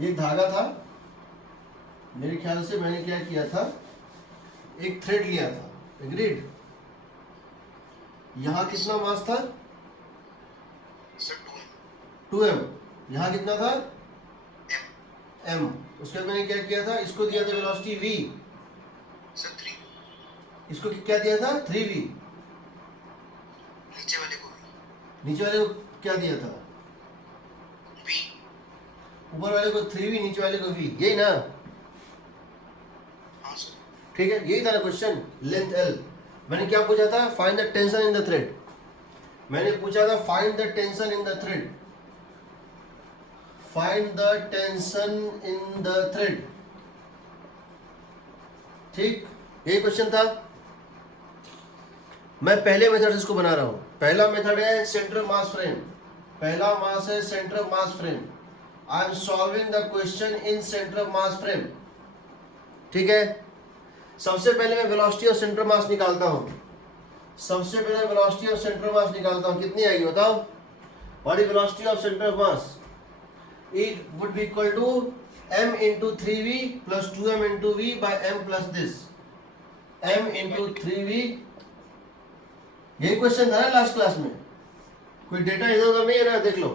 एक धागा था, मेरे ख्याल से मैंने क्या किया था, एक थ्रेड लिया था, एग्रीड। यहाँ कितना मास था, 2m। यहाँ कितना था, m। उसके बाद मैंने क्या किया था, इसको दिया था वेलोसिटी v, इसको क्या दिया था, 3v। नीचे वाले को क्या दिया था, ऊपर वाले को 3v, नीचे वाले को v, यही ना। ठीक है, यही था ना क्वेश्चन, लेंथ l। मैंने क्या पूछा था, find the tension in the thread. मैंने पूछा था find the tension in the thread, find the tension in the thread. ठीक, यही क्वेश्चन था। मैं पहले मेथड से इसको बना रहा हूं। पहला मेथड है सेंटर मास फ्रेम, पहला मास है centre mass frame. I am solving the question in centre mass frame. ठीक है, सबसे पहले मैं वेलोसिटी ऑफ सेंटर मास निकालता हूं। सबसे पहले वेलोसिटी ऑफ सेंटर मास निकालता हूं, कितनी आएगी बताओ। What is velocity of centre of mass, it would be equal to m into 3v plus 2m into v by m plus this, m into 3v। यही क्वेश्चन था ना last class में, कोई डेटा इधर उधर नहीं है ना, देख लो।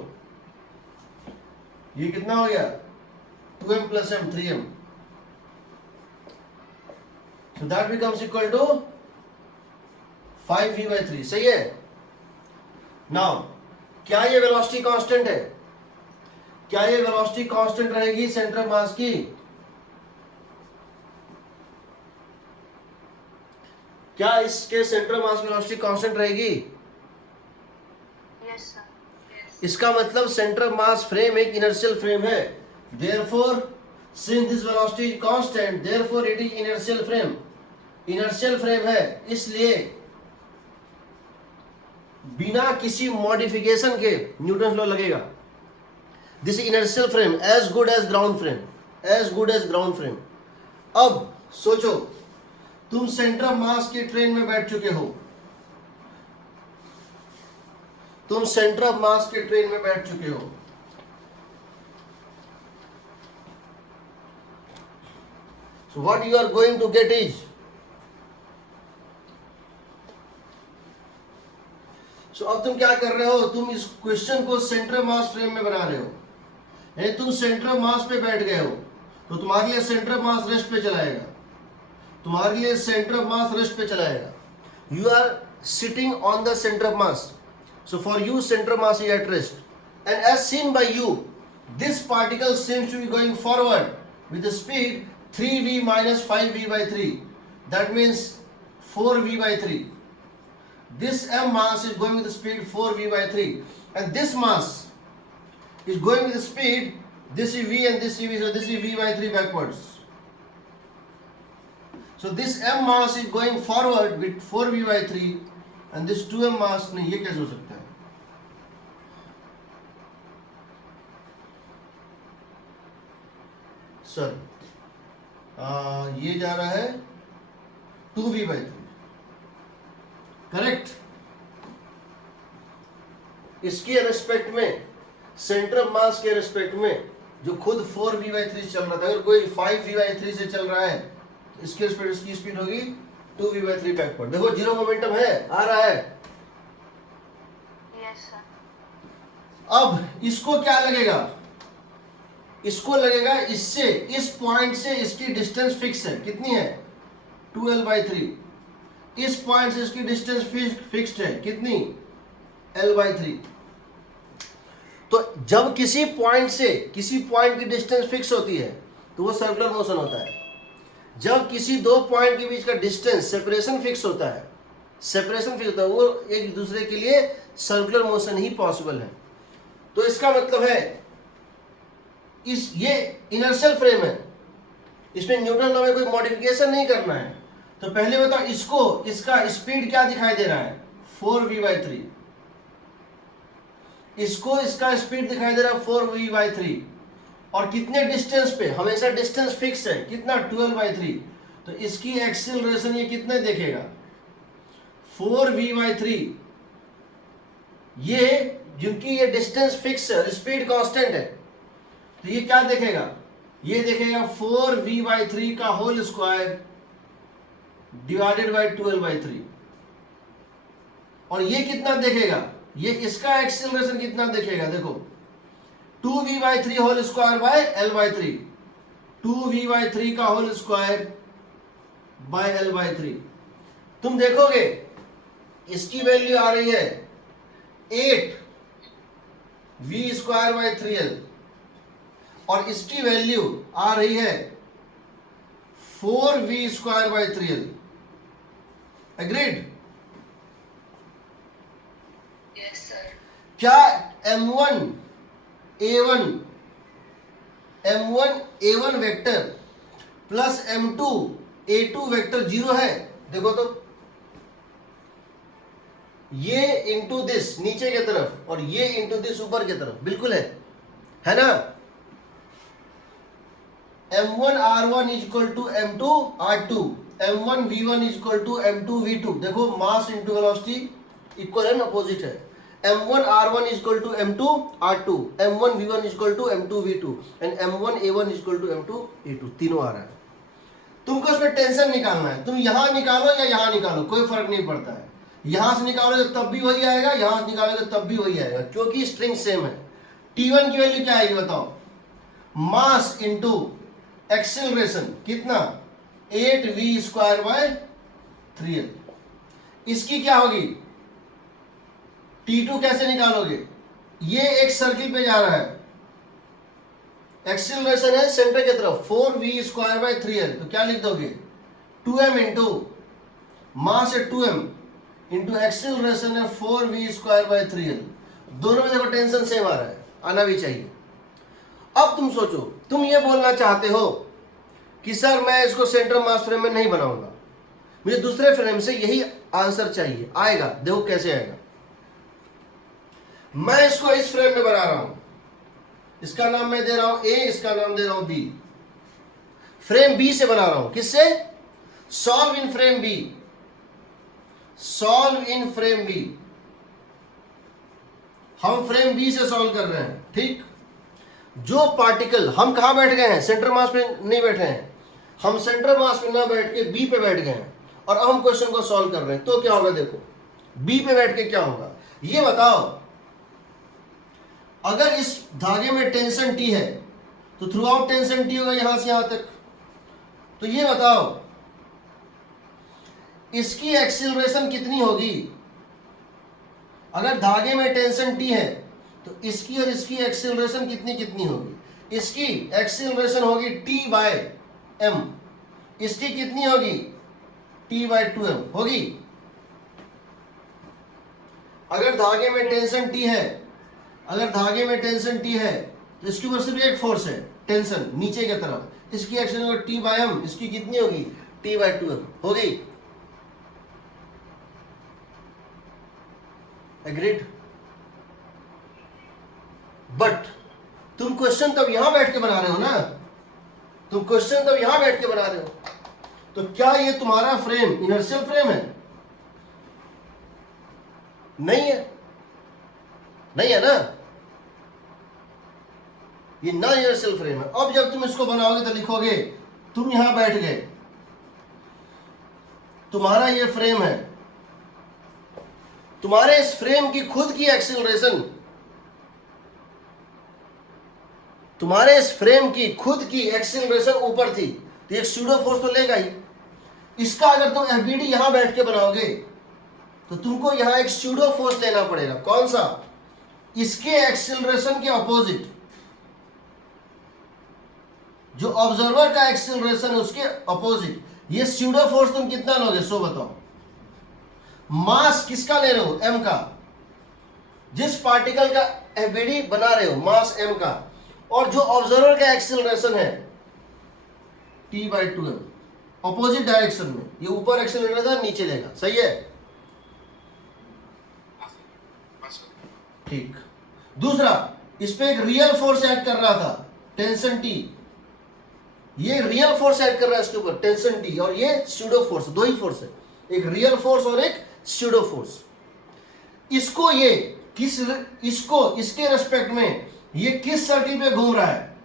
ये कितना हो गया, 2m plus m, 3m। So that becomes equal to 5v by 3, सही है। Now क्या ये वेलोसिटी कांस्टेंट है, क्या ये वेलोसिटी कांस्टेंट रहेगी सेंटर मास की, क्या इसके सेंटर मास वेलोसिटी कांस्टेंट रहेगी। Yes, sir. Yes. इसका मतलब सेंटर मास फ्रेम एक इनर्शियल फ्रेम है, therefore since this velocity is constant therefore it is inertial frame. Inertial frame है, इसलिए बिना किसी मॉडिफिकेशन के न्यूटन लॉ लगेगा। This inertial frame as good as ground frame, as good as ground frame. अब सोचो, तुम सेंटर मास की ट्रेन में बैठ चुके हो, तुम सेंटर ऑफ मास के ट्रेन में बैठ चुके हो। So what you are going to get is, so अब तुम क्या कर रहे हो, तुम इस क्वेश्चन को सेंटर मास फ्रेम में बना रहे हो। यानी तुम सेंटर मास पे बैठ गए हो, तो तुम्हारे लिए सेंटर मास रेस्ट पे चलाएगा, तुम्हारे लिए सेंटर मास रेस्ट पे चलाएगा। You are sitting on the centre mass, so for you center mass is at rest, and as seen by you, this particle seems to be going forward with the speed 3v minus 5v by 3, that means 4v by 3. This m mass is going with the speed 4v by 3, and this mass is going with the speed, this is v and this is v, so this is v by 3 backwards. So this m mass is going forward with 4v by 3, and this 2m mass, नहीं, ये कैसे हो सकता है। Sir ये जा रहा है 2v by 3, करेक्ट। इसके रेस्पेक्ट में, सेंटर मास के रेस्पेक्ट में, जो खुद 4v by 3 चल रहा था, अगर कोई 5v by 3 से चल रहा है, तो इसके रेस्पेक्ट इसकी स्पीड होगी 2v by 3 बैकवर्ड। देखो जीरो मोमेंटम है, आ रहा है। Yes, sir. अब इसको क्या लगेगा, इसको लगेगा इससे, इस पॉइंट से इसकी डिस्टेंस फिक्स है, कितनी है, 2l by 3। इस पॉइंट से इसकी डिस्टेंस फिक्स्ड है, कितनी, l by 3। तो जब किसी पॉइंट से किसी पॉइंट की डिस्टेंस फिक्स होती है तो वो सर्कुलर मोशन होता है। जब किसी दो पॉइंट के बीच का डिस्टेंस सेपरेशन फिक्स होता है, सेपरेशन फिक्स होता है, वो एक दूसरे के लिए सर्कुलर मोशन ही पॉसिबल है। तो इसका मतलब है ये इनर्शियल फ्रेम है, इसमें न्यूटन लॉ में कोई मॉडिफिकेशन नहीं करना है। तो पहले बताओ, इसको, इसका स्पीड क्या दिखाई दे रहा है, 4v by 3। इसको इसका स्पीड दिखाई दे रहा है 4v by 3, और कितने डिस्टेंस पे, हमेशा डिस्टेंस फिक्स है, कितना, 12 by 3। तो इसकी एक्सीलरेशन ये कितने देखेगा, 4v by 3। ये जिनकी ये डिस्टेंस फिक्स है, स्पीड कांस्टेंट है, तो ये क्या देखेगा, ये देखेगा 4v/3 का होल स्क्वायर डिवाइडेड बाय 12/3। और ये कितना देखेगा, ये इसका एक्सेलरेशन कितना देखेगा, देखो 2v/3 whole square bye l/3, 2v/3 का होल स्क्वायर बाय l/3। तुम देखोगे इसकी वैल्यू आ रही है 8v²/3l और इसकी वैल्यू आ रही है 4v²/3l। एग्रीड? Yes sir. क्या m1a1 vector plus m2a2 vector 0 है? देखो तो, ये इंटू दिस नीचे की तरफ और ये इंटू दिस ऊपर की तरफ, बिल्कुल है ना? m1r1 is equal to m2r2, m1v1 is equal to m2v2। देखो मास इंटू वेलोसिटी इक्वल है, अपोजिट है। m1r1 is equal to m2r2, m1v1 is equal to m2v2 and m1a1 is equal to m2a2, तीनों आ रहा है। तुमको इसमें tension निकालना है, तुम यहां निकालो या यहां निकालो, कोई फर्क नहीं पड़ता है। यहां से निकालोगे तब भी वही आएगा, यहां से निकालोगे तब भी वही आएगा, क्योंकि स्ट्रिंग सेम है। T1 की वैल्यू क्या आएगी बताओ? मास इंटू एक्सेलरेशन कितना, 8v²/3l। इसकी क्या होगी, T2 कैसे निकालोगे? ये एक सर्किल पे जा रहा है, एक्सेलरेशन है सेंटर की तरफ, 4v²/3l, तो क्या लिख दोगे, 2m इंटू मास है 2m इंटू एक्सेलरेशन है 4v²/3l। दोनों में देखो टेंशन सेम आ रहा है, आना भी चाहिए। अब तुम सोचो, तुम ये बोलना चाहते हो कि सर मैं इसको सेंटर मास फ्रेम में नहीं बनाऊंगा, मुझे दूसरे फ्रेम से यही आंसर चाहिए। आएगा, देखो कैसे आएगा। मैं इसको इस फ्रेम में बना रहा हूं, इसका नाम मैं दे रहा हूं ए, इसका नाम दे रहा हूं बी। फ्रेम बी से बना रहा हूं, किससे? Solve in frame B, solve in frame B. हम फ्रेम बी से सॉल्व कर रहे हैं, ठीक। जो पार्टिकल, हम कहां बैठ गए हैं, सेंटर मास पे नहीं बैठे हैं, हम सेंटर मास पे ना बैठ के बी पे बैठ गए हैं और अब हम क्वेश्चन को सॉल्व कर रहे हैं। तो क्या होगा, देखो बी पे बैठ के क्या होगा ये बताओ। अगर इस धागे में टेंशन टी है तो थ्रू आउट टेंशन टी होगा यहां से यहां तक। तो ये बताओ इसकी एक्सीलरेशन कितनी होगी? अगर धागे में टेंशन टी है तो इसकी और इसकी एक्सीलरेशन कितनी होगी? इसकी एक्सीलरेशन होगी T/m, इसकी कितनी होगी? T/2m होगी। अगर धागे में टेंशन T है, अगर धागे में टेंशन T है तो इसके ऊपर सिर्फ एक फोर्स है, टेंशन नीचे की तरफ, इसकी एक्शन होगी T/m, इसकी कितनी होगी? T/2m होगी। एग्रीड? बट तुम क्वेश्चन तब यहां बैठ के बना रहे हो ना, तुम क्वेश्चन तब यहां बैठ के बना रहे हो, तो क्या ये तुम्हारा फ्रेम इनर्शियल फ्रेम है? नहीं है, नहीं है ना, ये नॉन इनर्शियल फ्रेम है। अब जब तुम इसको बनाओगे तो लिखोगे, तुम यहां बैठ गए, तुम्हारा ये फ्रेम है, तुम्हारे इस फ्रेम की खुद की एक्सीलरेशन, तुम्हारे इस फ्रेम की खुद की एक्सीलरेशन ऊपर थी, तो एक स्यूडो फोर्स तो लेगा ही। इसका अगर तुम एफबीडी यहां बैठ के बनाओगे तो तुमको यहां एक स्यूडो फोर्स लेना पड़ेगा। कौन सा? इसके एक्सीलरेशन के अपोजिट, जो ऑब्जर्वर का एक्सीलरेशन है उसके अपोजिट। ये स्यूडो फोर्स तुम कितना लोगे, सो बताओ। मास किसका ले रहे हो? m का। जिस पार्टिकल का एफबीडी बना रहे हो, मास m का, और जो ऑब्जर्वर का एक्सीलरेशन है T/2m, अपोजिट डायरेक्शन में। ये ऊपर एक्सीलरेशन नीचे लेगा, सही है? ठीक। दूसरा, इस पे एक रियल फोर्स एक्ट कर रहा था, टेंशन T। ये रियल फोर्स एक्ट कर रहा है इसके ऊपर, टेंशन T, और ये स्यूडो फोर्स, दो ही फोर्स है, एक रियल फोर्स और एक स्यूडो फोर्स। इसको ये किस, इसको इसके रेस्पेक्ट में ये किस सर्किल पे घूम रहा है?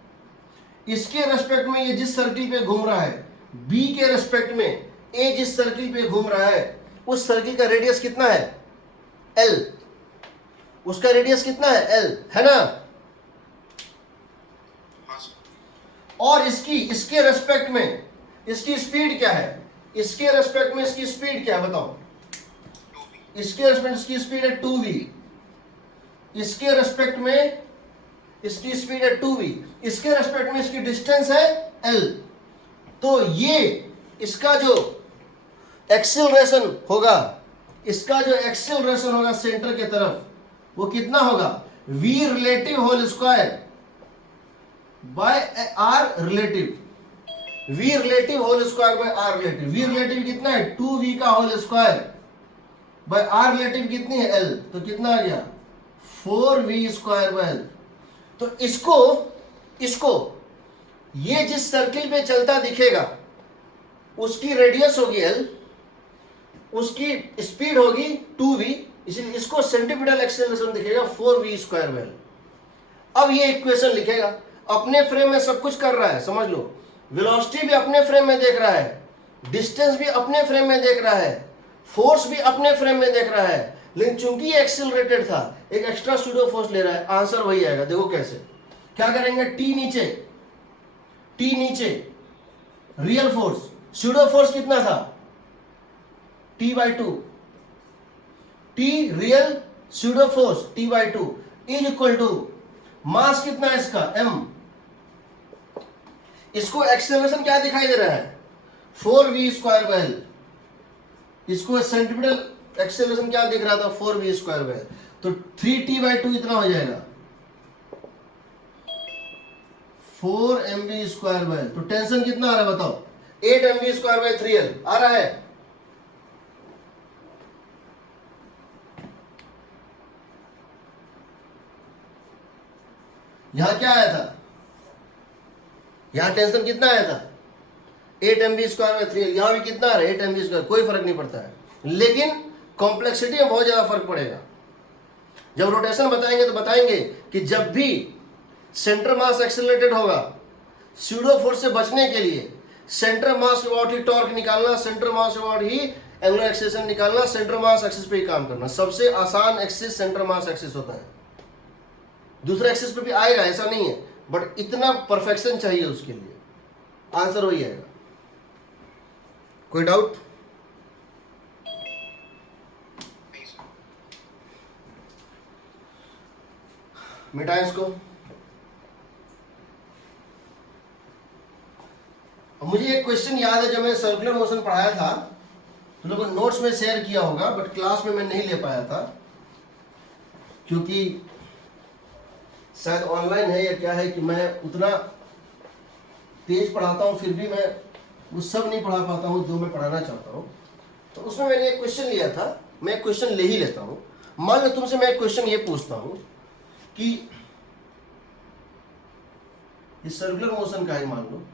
इसके रेस्पेक्ट में ये जिस सर्किल पे घूम रहा है, बी के रेस्पेक्ट में ए जिस सर्किल पे घूम रहा है, उस सर्किल का रेडियस कितना है? एल। उसका रेडियस कितना है? एल, है ना? और इसके रेस्पेक्ट में इसकी स्पीड क्या है? इसके रेस्पेक्ट में इसकी स्पीड क्या है बताओ? इसके रेस्पेक्ट में इसकी स्पीड है 2v। इसके रेस्पेक्ट में इसकी स्पीड है 2v। इसके रेस्पेक्ट में इसकी डिस्टेंस है l। तो ये इसका जो एक्सेलरेशन होगा, सेंटर के तरफ, वो कितना होगा? v relative whole square by R relative. v relative whole square by R relative. v relative कितना है? 2v का whole square by R relative कितनी है? l। तो कितना आ गया? 4v square by l। तो इसको ये जिस सर्किल पे चलता दिखेगा उसकी रेडियस होगी l, उसकी स्पीड होगी 2v, इसलिए इसको सेंट्रीपिटल एक्सेलरेशन दिखेगा 4v स्क्वायर बाय l। अब ये इक्वेशन लिखेगा, अपने फ्रेम में सब कुछ कर रहा है, समझ लो। वेलोसिटी भी अपने फ्रेम में देख रहा है, डिस्टेंस भी अपने फ्रेम में देख रहा है, फोर्स भी अपने फ्रेम में देख रहा है, लेकिन चूंकि ये एक्सेलरेटेड था, एक एक्स्ट्रा सूडो फोर्स ले रहा है। आंसर वही आएगा। देखो कैसे, क्या करेंगे? टी नीचे रियल फोर्स, सूडो फोर्स कितना था? T/2। T real, pseudo force T/2 is equal to mass कितना है इसका? m। इसको एक्सेलरेशन क्या दिखाई दे रहा है? 4v square by l। इसको सेंट्रीपिटल एक्सेलरेशन क्या दिख रहा था? 4v square by l। तो 3t/2 इतना हो जाएगा 4mv स्क्वायर बाय l। तो टेंशन कितना आ रहा है बताओ? 8mv स्क्वायर बाय 3l आ रहा है। यहां क्या आया था? यहां टेंशन कितना आया था? 8mv square by 3l। यहां भी कितना आ रहा है? 8mv square. कोई फर्क नहीं पड़ता है, लेकिन कॉम्प्लेक्सिटी में बहुत ज्यादा फर्क पड़ेगा। जब रोटेशन बताएंगे तो बताएंगे कि जब भी सेंटर मास एक्सेलरेटेड होगा, सूडो फोर्स से बचने के लिए सेंटर मास के अबाउट ही टॉर्क निकालना, सेंटर मास के अबाउट ही एंगुलर एक्सेलरेशन निकालना, सेंटर मास एक्सिस पे ही काम करना। सबसे आसान एक्सिस सेंटर मास एक्सिस होता है। दूसरे एक्सिस पे भी आएगा, ऐसा नहीं है, बट इतना परफेक्शन चाहिए उसके लिए। आंसर वही आएगा। कोई डाउट? मिटाएं इसको। मुझे एक क्वेश्चन याद है, जब मैंने सर्कुलर मोशन पढ़ाया था तो लोगों ने नोट्स में शेयर किया होगा, बट क्लास में मैं नहीं ले पाया था क्योंकि शायद ऑनलाइन है या क्या है कि मैं उतना तेज पढ़ाता हूँ, फिर भी मैं वो सब नहीं पढ़ा पाता हूँ जो मैं पढ़ाना चाहता हूँ। तो उसमें मैंने एक क्वेश्चन लिया था, मैं एक क्वेश्चन ले ही लेता हूँ। मान लो तुमसे मैं एक क्वेश्चन ये पूछता हूँ कि ये सर्कुलर मोशन का है, मान लो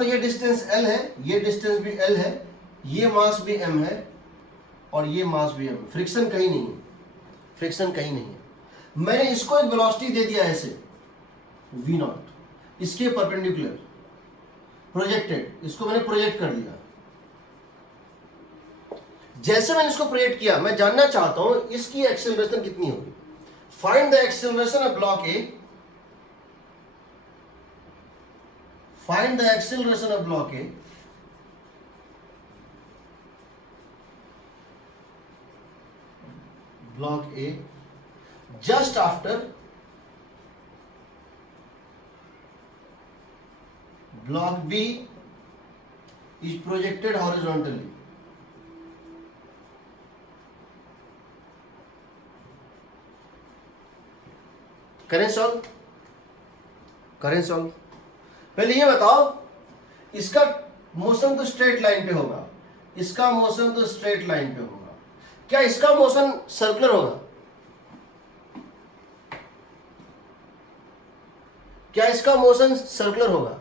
ये डिस्टेंस L है, ये डिस्टेंस भी L है, ये मास भी m है और ये मास भी m। फ्रिक्शन कहीं नहीं है, मैंने इसको एक वेलोसिटी दे दिया ऐसे v0, इसके परपेंडिकुलर प्रोजेक्टेड, इसको मैंने प्रोजेक्ट कर दिया। जैसे मैंने इसको प्रोजेक्ट किया, मैं जानना चाहता हूं इसकी एक्सेलरेशन कितनी होगी। Find the acceleration of block A, find the acceleration of block A just after block B is projected horizontally। करें सॉल्व। पहले ये बताओ, इसका मोशन तो स्ट्रेट लाइन पे होगा, इसका मोशन तो स्ट्रेट लाइन पे होगा, क्या इसका मोशन सर्कुलर होगा? क्या इसका मोशन सर्कुलर होगा?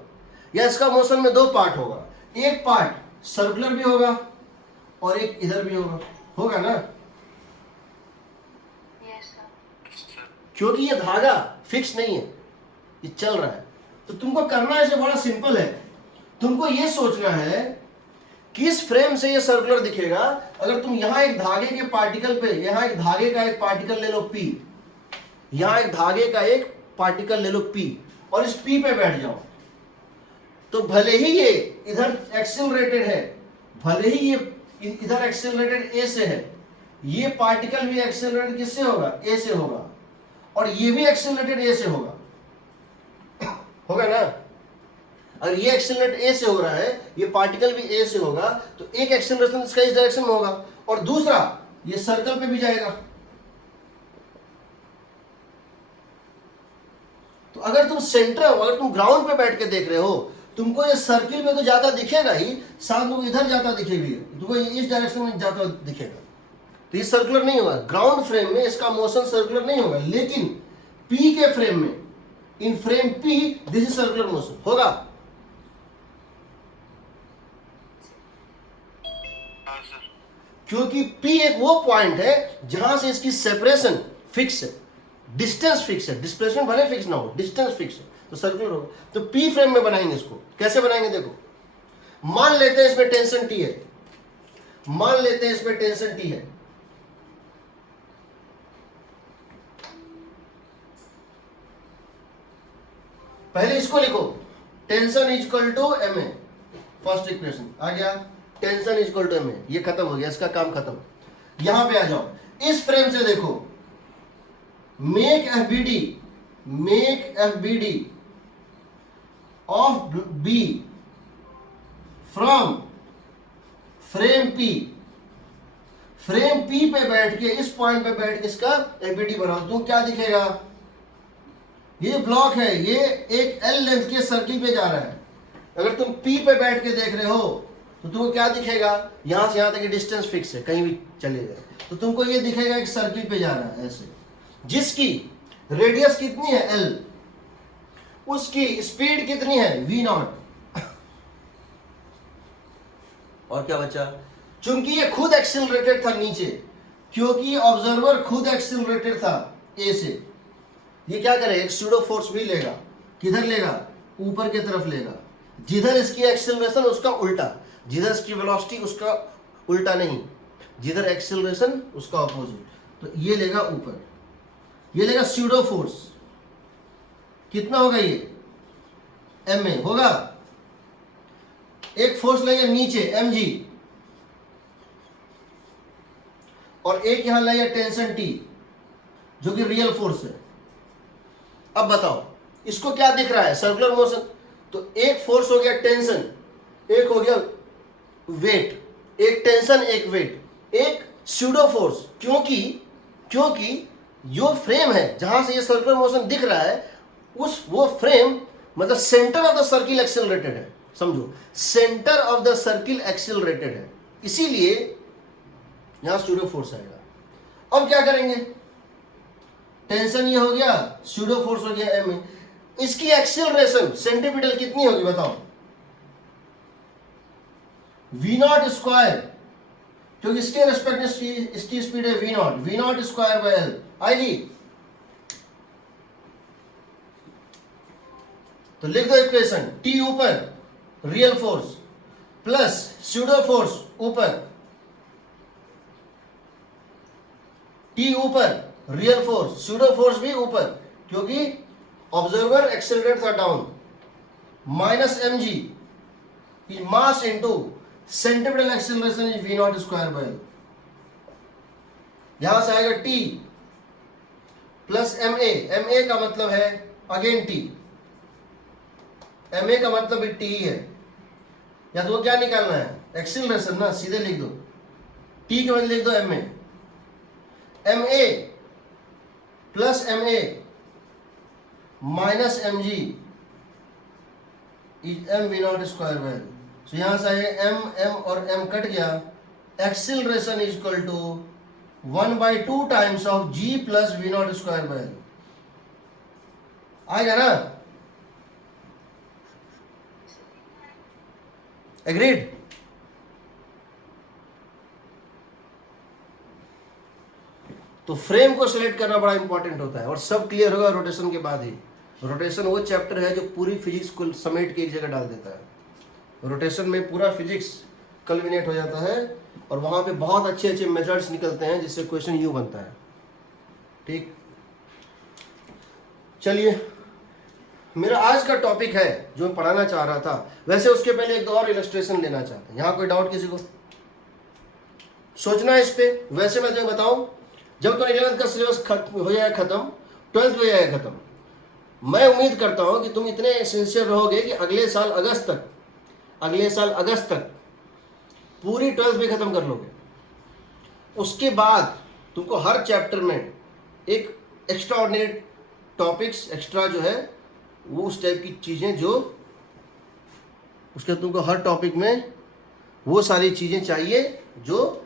या इसका मोशन में दो पार्ट होगा, एक पार्ट सर्कुलर भी होगा और एक इधर भी होगा ना, Yes, sir. क्योंकि ये धागा फिक्स नहीं है, ये चल रहा है। तो तुमको करना ऐसे बड़ा सिंपल है, तुमको ये सोचना है किस फ्रेम से ये सर्कुलर दिखेगा। अगर तुम यहां एक धागे के पार्टिकल पे, यहां एक धागे का एक पार्टिकल ले लो P, यहां एक धागे का एक पार्टिकल ले लो P और इस P पे बैठ जाओ, तो भले ही ये इधर एक्सिलरेटेड है, भले ही ये इधर एक्सिलरेटेड A से है, ये पार्टिकल भी एक्सिलरेटेड किससे होगा, A से होगा, और ये भी एक्सिलरेटेड A से होगा ना। अगर ये एक्सिलरेट A से हो रहा है, ये पार्टिकल भी A से होगा, तो एक एक्सिलरेशन इसका इस डायरेक्शन में होगा और दूसरा ये सर्कल पे भी जाएगा। तो अगर तुम ग्राउंड पे बैठ के देख रहे हो, तुमको ये सर्किल में तो जाता दिखेगा ही, साथ में इधर जाता दिखेगी, तुमको इस डायरेक्शन में जाता दिखेगा, तो ये सर्कुलर नहीं होगा। ग्राउंड फ्रेम में इसका मोशन सर्कुलर नहीं होगा, लेकिन P के फ्रेम में, इन frame P, this is circular motion होगा। हाँ सर। क्योंकि P एक वो पॉइंट है जहां से इसकी सेपरेशन फिक्स है, डिस्टेंस फिक्स है, डिस्प्लेसमेंट भले फिक्स ना हो, डिस्टेंस फिक्स है, तो सर्कुलर होगा। तो P फ्रेम में बनाएंगे इसको, कैसे बनाएंगे देखो, मान लेते हैं इसमें टेंशन T है, मान लेते हैं इसमें टेंशन T है, पहले इसको लिखो, tension is equal to M A, first equation आ गया, tension is equal to M A, ये खत्म हो गया, इसका काम खत्म। यहां पे आ जाओ, इस फ्रेम से देखो, make F B D of B from frame P, frame P पे बैठ के, इस पॉइंट पे बैठ के इसका एफ बी डी बनाओ, तो क्या दिखेगा, ये ब्लॉक है, ये एक एल लेंथ के सर्किल पे जा रहा है। अगर तुम P पे बैठ के देख रहे हो तो तुमको क्या दिखेगा, यहां से यहां तक डिस्टेंस फिक्स है, कहीं भी चले गए, तो तुमको ये दिखेगा एक सर्किल पे जा रहा है ऐसे, जिसकी रेडियस कितनी है L, उसकी स्पीड कितनी है V0, और क्या बचा, चूंकि ये खुद एक्सिलरेटेड था नीचे, क्योंकि ऑब्जर्वर खुद एक्सिलरेटेड था A से, ये क्या करे, एक स्यूडो फोर्स भी लेगा, किधर लेगा, ऊपर की तरफ लेगा, जिधर इसकी एक्सेलरेशन उसका उल्टा, जिधर इसकी वेलोसिटी उसका उल्टा नहीं, जिधर एक्सेलरेशन उसका अपोजिट, तो ये लेगा ऊपर, ये लेगा स्यूडो फोर्स, कितना होगा ये, एम ए होगा, एक फोर्स लेंगे नीचे एम जी, और एक यहां लेगा टेंशन टी, जो कि रियल फोर्स है। अब बताओ इसको क्या दिख रहा है, सर्कुलर मोशन, तो एक फोर्स हो गया टेंशन, एक हो गया वेट, एक टेंशन एक वेट, एक स्यूडो फोर्स, क्योंकि जो फ्रेम है जहां से ये सर्कुलर मोशन दिख रहा है, वो फ्रेम मतलब centre of the circle accelerated है, समझो, centre of the circle accelerated है, इसीलिए यहां स्यूडो फोर्स आएगा। अब क्या करेंगे, टेंशन ये हो गया, स्यूडो फोर्स हो गया एम ए, इसकी एक्सेलरेशन सेंटीमीटर कितनी होगी बताओ, V0 स्क्वायर, क्योंकि इसके रेस्पेक्ट में इसकी स्पीड है V0 स्क्वायर बाय एल आएगी। तो लिख दो इक्वेशन, T ऊपर real force plus pseudo force ऊपर, T ऊपर रियल फोर्स, स्यूडो फोर्स भी ऊपर, क्योंकि ऑब्जर्वर एक्सेलरेट था down, minus M G is mass into centimetre acceleration is V0 square by L, यहां से आएगा T प्लस एम ए का मतलब है अगेन T, एम ए का मतलब भी T है, या तो क्या निकालना है, एक्सेलरेशन ना, सीधे लिख दो, T के बदले लिख दो M A plus M A minus M G is M V0 square by L, तो यहां से आएगा एम और एम कट गया, acceleration is equal to 1/2 times of G plus V0 square by L, आएगा ना। एग्रीड? तो फ्रेम को सिलेक्ट करना बड़ा इंपॉर्टेंट होता है और सब क्लियर होगा रोटेशन के बाद ही। रोटेशन वो चैप्टर है जो पूरी फिजिक्स को समेट के एक जगह डाल देता है। रोटेशन में पूरा फिजिक्स कल्विनेट हो जाता है और वहाँ पे बहुत अच्छे अच्छे मेथड्स निकलते हैं जिससे क्वेश्चन यू बनता है। ठीक, चलिए मेरा आज का टॉपिक है जो मैं पढ़ाना चाह रहा था। वैसे उसके पहले एक दो और इलस्ट्रेशन लेना चाहते हैं। यहाँ कोई डाउट किसी को? सोचना है इस पे। वैसे मैं तुम्हें बताऊं, जब तो 11th का सिलेबस हो जाएगा खत्म, 12th हो जाएगा खत्म, मैं उम्मीद करता हूं कि तुम इतने सिंसियर रहोगे कि अगले साल अगस्त तक पूरी 12th भी खत्म कर लोगे। उसके बाद तुमको हर चैप्टर में एक एक्स्ट्रा ऑर्डिनरी टॉपिक्स एक्स्ट्रा जो है वो उस टाइप की चीज़ें जो उसके तुमको हर टॉपिक में वो सारी चीज़ें चाहिए जो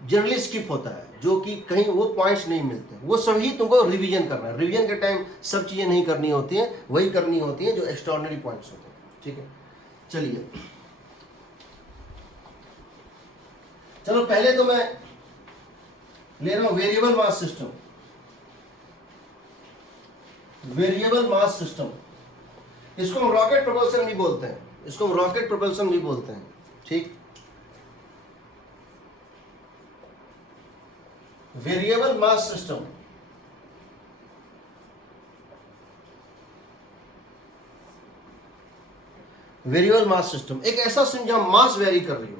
जनरली स्किप होता है, जो कि कहीं वो पॉइंट्स नहीं मिलते, वो सभी तुमको रिवीजन करना है। रिवीजन के टाइम सब चीज़ें नहीं करनी होती हैं, वही करनी होती हैं जो एक्स्ट्राऑर्डिनरी पॉइंट्स होते हैं। ठीक है, चलिए चलो पहले तो मैं ले रहा हूं variable mass system. Variable mass system, इसको हम रॉकेट प्रोपल्शन भी बोलते हैं, ठीक। वेरिएबल मास सिस्टम एक ऐसा सिस्टम जहां मास वेरी कर रही हो,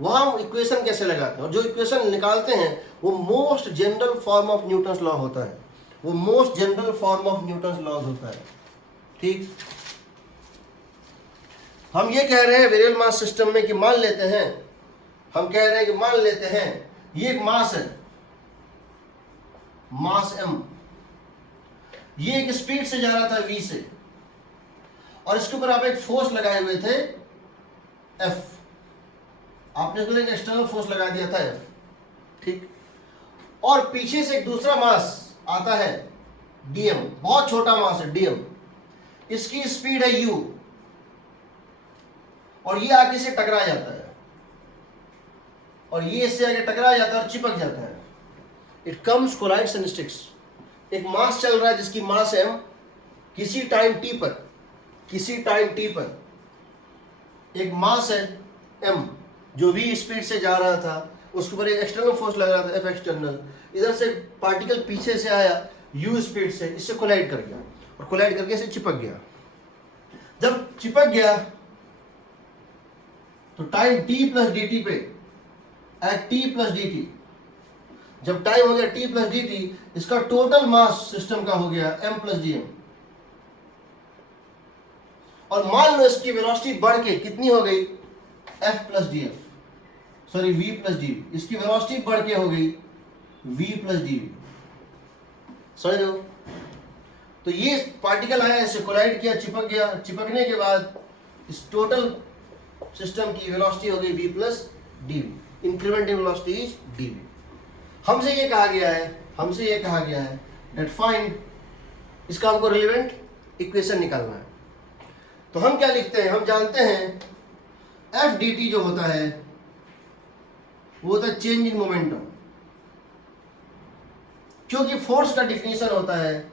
वहां हम इक्वेशन कैसे लगाते हैं और जो इक्वेशन निकालते हैं वो most general form of Newton's law होता है, ठीक। हम ये कह रहे हैं वेरिएबल मास सिस्टम में कि मान लेते हैं ये एक मास है, मास m, ये एक स्पीड से जा रहा था v से और इसके ऊपर आप एक फोर्स लगाए हुए थे F, आपने इसको एक एक्सटर्नल फोर्स लगा दिया था F, ठीक। और पीछे से एक दूसरा मास आता है dm, बहुत छोटा मास है dm, इसकी स्पीड है u और ये आगे से टकरा जाता है और ये इससे आगे टकरा जाता है और चिपक जाता है। It comes collides and sticks. एक मास चल रहा है जिसकी मास m, किसी टाइम t पर एक मास है m जो v स्पीड से जा रहा था, उसके ऊपर एक एक्सटर्नल फोर्स लग रहा था F एक्सटर्नल, इधर से पार्टिकल पीछे से आया u स्पीड से, इससे कोलाइड कर गया और कोलाइड करके इसे चिपक गया। जब चिपक गया तो टाइम t प्लस dt पे एट t प्लस dt, जब टाइम हो गया t प्लस dt, इसका टोटल मास सिस्टम का हो गया m प्लस dm। और मान लो इसकी वेलोसिटी बढ़ के कितनी हो गई f plus df, sorry v plus dv, इसकी वेलोसिटी बढ़ के हो गई v प्लस dv, समझ रहे हो? तो ये पार्टिकल आया, इससे कोलाइड किया, चिपक गया, चिपकने के बाद इस टोटल सिस्टम की वेलोसिटी हो गई v plus dv, increment in velocity is dv। हमसे ये कहा गया है दैट फाइंड, इसका हमको रिलेवेंट इक्वेशन निकालना है। तो हम क्या लिखते हैं, हम जानते हैं f dt जो होता है वो होता है चेंज इन मोमेंटम, क्योंकि फोर्स का डिफिनेशन होता है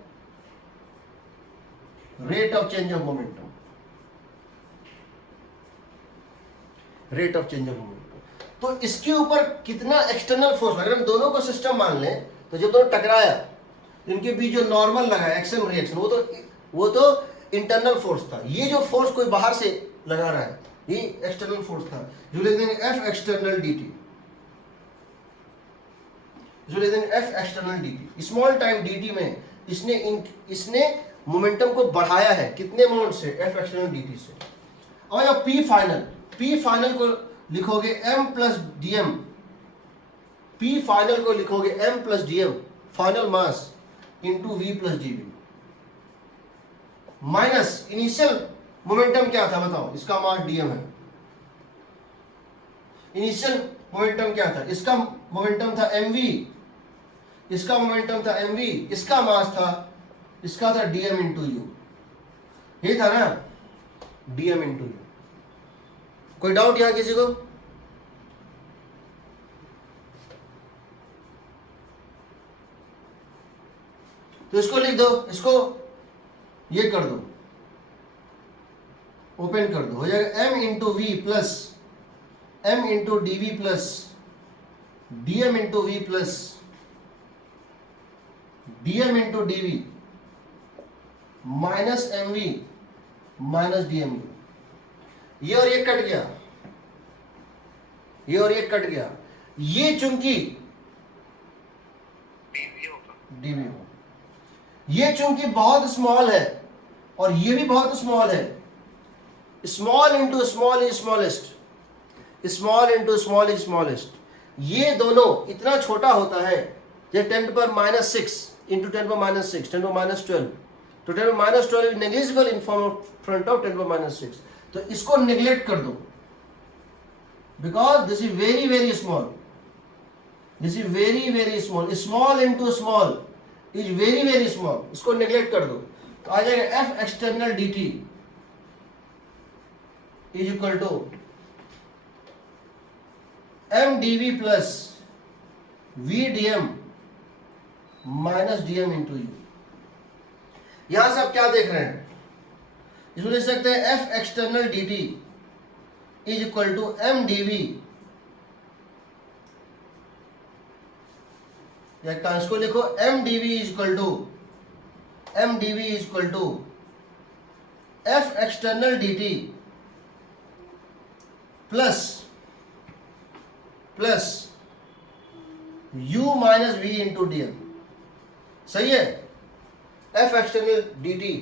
rate of change of momentum, तो इसके ऊपर कितना एक्सटर्नल फोर्स, अगर हम दोनों को सिस्टम मान लें तो जब दोनों टकराया इनके बीच जो नॉर्मल लगा एक्शन रिएक्शन, वो तो इंटरनल फोर्स था। ये जो फोर्स कोई बाहर से लगा रहा है ये एक्सटर्नल फोर्स था, जो लिख देंगे F external dt, small time dt में इसने मोमेंटम को बढ़ाया है, कितने अमाउंट से, F एक्सटर्नल dt से। और जब P फाइनल को लिखोगे m plus dm, final mass into v plus dv, minus initial momentum क्या था बताओ, इसका मास dm है। इनिशियल मोमेंटम क्या था, इसका मोमेंटम था mv, इसका मास था, इसका था dm इंटू u, ये था ना dm इंटू u। कोई डाउट यहां किसी को? तो इसको लिख दो, इसको ये कर दो, ओपन कर दो, हो जाएगा m into V plus m into D V plus dm into V plus dm into D V minus M V minus D M U. ये और ये कट गया, ये और ये कट गया, ये चूंकि डीवी हो, ये चूंकि बहुत स्मॉल है और ये भी बहुत स्मॉल है, small into small is smallest, small into small is smallest, ये दोनों इतना छोटा होता है जैसे 10⁻⁶ इंटू 10⁻⁶, 10⁻12, तो 10⁻12 is negligible in front of 10⁻⁶। तो इसको निगलेक्ट कर दो, because this is very very small, this is very very small, small into small is very very small, इसको निगलेक्ट कर दो। तो आ जाएगा F external D T is equal to M D V plus V D M minus D M into U. यहां से आप क्या देख रहे हैं, इसमें लिख सकते हैं F external D T is equal to M D V, या इसको लिखो M D we is equal to M D we is equal to F external D T plus plus u minus V into D M. सही है, F external D T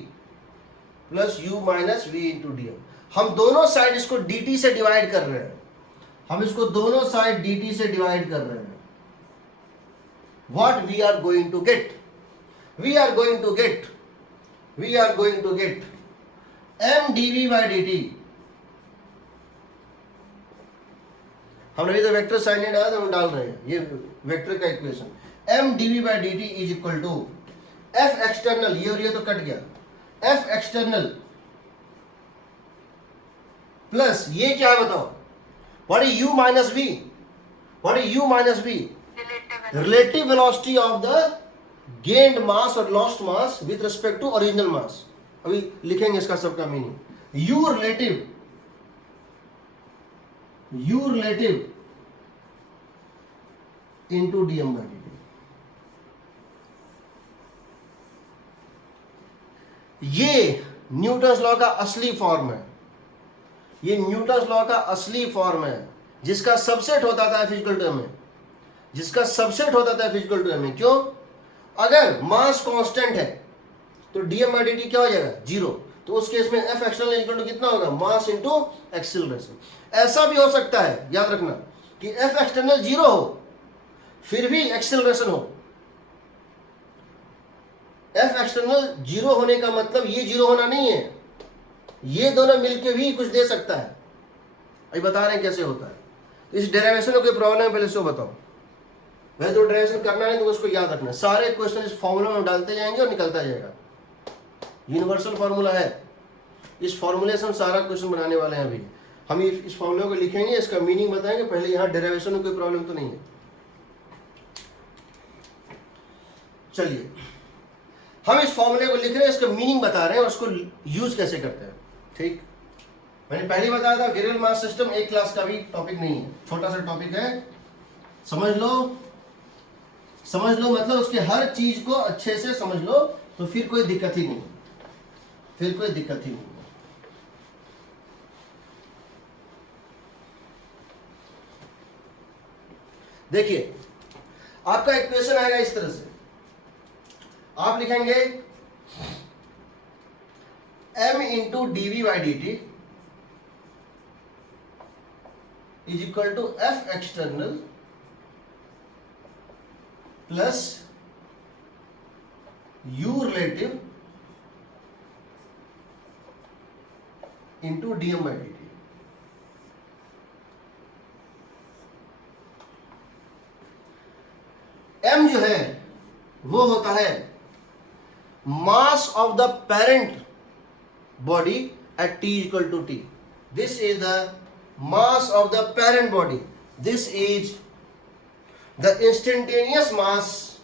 plus U minus V into D M. हम दोनों side इसको D T से divide कर रहे हैं, हम इसको दोनों साइड डी टी से डिवाइड कर रहे हैं। What we are going to get, we are going to get, we are going to get M D V by D T. हमने अभी तो वेक्टर साइन नहीं डाला, तो हम डाल रहे हैं ये वेक्टर का equation, M D V by D T is equal to F external, ये और ये तो कट गया, एफ एक्सटर्नल प्लस ये क्या है बताओ, what is U minus V, what is U minus V, relative velocity of the gained mass और lost mass with respect to original mass. अभी लिखेंगे इसका सबका meaning, U relative into D M by D T. ये Newton's law का असली form है, ये न्यूटन्स लॉ का असली फॉर्म है, जिसका सबसेट होता था फिजिकल टर्म में, जिसका सबसेट होता था फिजिकल टर्म में। क्यों? अगर मास कांस्टेंट है तो डीएम बाई डी टी क्या हो जाएगा, जीरो। तो उस केस में एफ एक्सटर्नल इक्वल टू कितना होगा, मास इंटू एक्सीलरेशन। ऐसा भी हो सकता है, याद रखना, कि एफ एक्सटर्नल जीरो हो फिर भी एक्सीलरेशन हो। एफ एक्सटर्नल जीरो होने का मतलब ये जीरो होना नहीं है, ये दोनों मिलके भी कुछ दे सकता है। अभी बता रहे हैं कैसे होता है। तो इस डेरिवेशन में कोई प्रॉब्लम है, पहले इसको बताओ। वैसे तो डेरिवेशन करना है तो उसको याद रखना, सारे क्वेश्चन इस फॉर्मूला में डालते जाएंगे और निकलता जाएगा। यूनिवर्सल फॉर्मूला है, इस फॉर्मूले से हम सारा क्वेश्चन बनाने वाले हैं। अभी हम इस फॉर्मूले को लिखेंगे, इसका मीनिंग बताएंगे, पहले यहाँ डेरिवेशन में कोई प्रॉब्लम तो नहीं है। चलिए, हम इस फॉर्मूले को लिख रहे हैं, इसका मीनिंग बता रहे हैं और उसको यूज कैसे करते हैं। ठीक, मैंने पहले बताया था वेरिएबल मास सिस्टम एक क्लास का भी टॉपिक नहीं है, छोटा सा टॉपिक है, समझ लो, समझ लो मतलब उसके हर चीज को अच्छे से समझ लो, तो फिर कोई दिक्कत ही नहीं, फिर कोई दिक्कत ही नहीं। देखिए, आपका इक्वेशन आएगा इस तरह से, आप लिखेंगे m into D V by D T is equal to F external plus U relative into D M by D T. m जो है वो होता है mass of the parent body at t equal to t। This is the mass of the parent body. This is the instantaneous mass,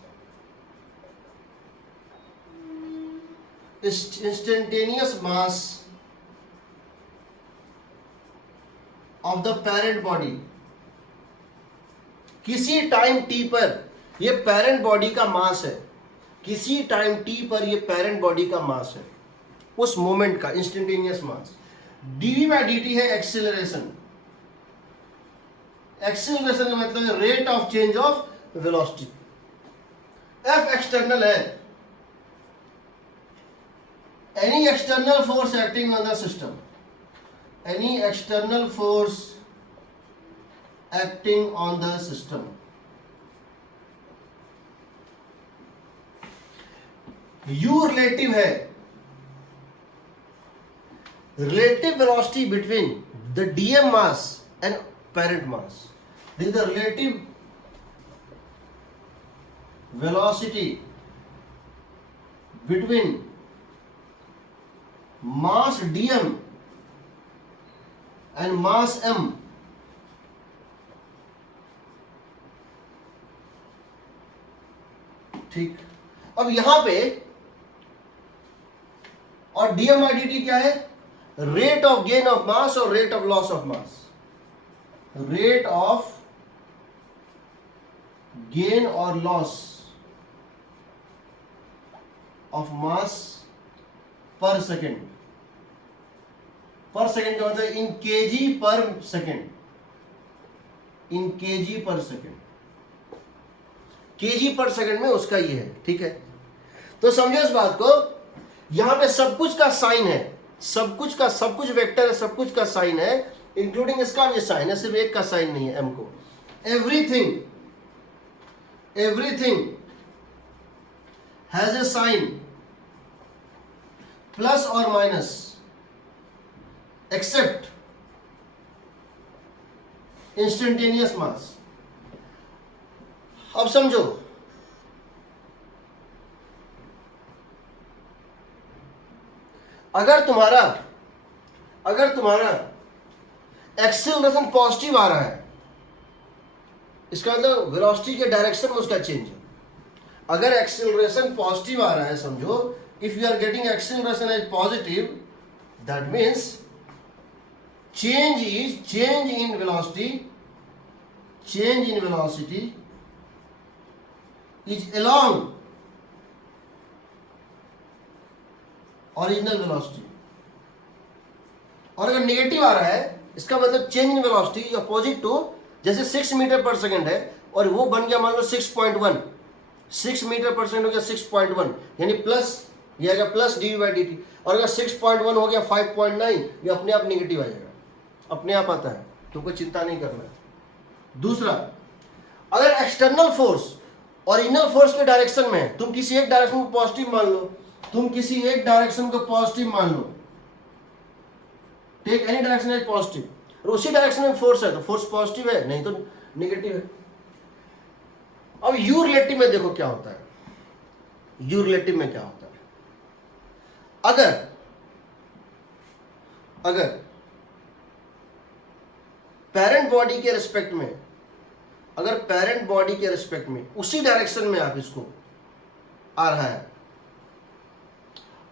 of the parent body. किसी time T पर ये parent body का मास है, किसी time T पर ये parent body का मास है, उस मोमेंट का instantaneous mass. dv by dt है एक्सेलरेशन. एक्सेलरेशन का मतलब है rate of change of velocity. F external है, any external force acting on the system, any external force acting on the system. U relative है, relative velocity between the dm mass and parent mass. This is the relative velocity between mass dm and mass m. ठीक, अब यहां पे और dm by dt क्या है? Rate of gain of mass और rate of loss of mass. Rate of gain और loss of mass per second. Per second का मतलब in KG per second, in KG per second, KG per second में उसका ये है. ठीक है, तो समझो इस बात को. यहां पे सब कुछ का साइन है, सब कुछ वेक्टर है, सब कुछ का साइन है, इंक्लूडिंग इसका भी साइन है, सिर्फ एक का साइन नहीं है एम को. Everything has a sign plus और माइनस एक्सेप्ट इंस्टेंटेनियस मास. अब समझो, अगर तुम्हारा एक्सेलरेशन पॉजिटिव आ रहा है, इसका मतलब वेलोसिटी के डायरेक्शन में उसका चेंज है. अगर एक्सेलरेशन पॉजिटिव आ रहा है, समझो if you are getting acceleration as positive, that means change in velocity is along original velocity. और अगर नेगेटिव आ रहा है, इसका मतलब change in velocity opposite to, जैसे 6 मीटर पर सेकंड है और वो बन गया मान लो 6.1, 6 मीटर पर सेकंड हो गया 6.1, यानी प्लस, ये आएगा plus D by D T. और अगर 6.1 हो गया 5.9, ये अपने आप नेगेटिव आ जाएगा, अपने आप आता है, तुमको चिंता नहीं करना है. दूसरा, अगर एक्सटर्नल फोर्स ओरिजिनल फोर्स के डायरेक्शन में है, तुम किसी एक डायरेक्शन को पॉजिटिव मान लो, take any direction as positive, और उसी डायरेक्शन में फोर्स है तो फोर्स पॉजिटिव है, नहीं तो नेगेटिव है. अब यू रिलेटिव में देखो क्या होता है. यू रिलेटिव में क्या होता है? अगर पेरेंट बॉडी के रिस्पेक्ट में, उसी डायरेक्शन में आप इसको आ रहा है,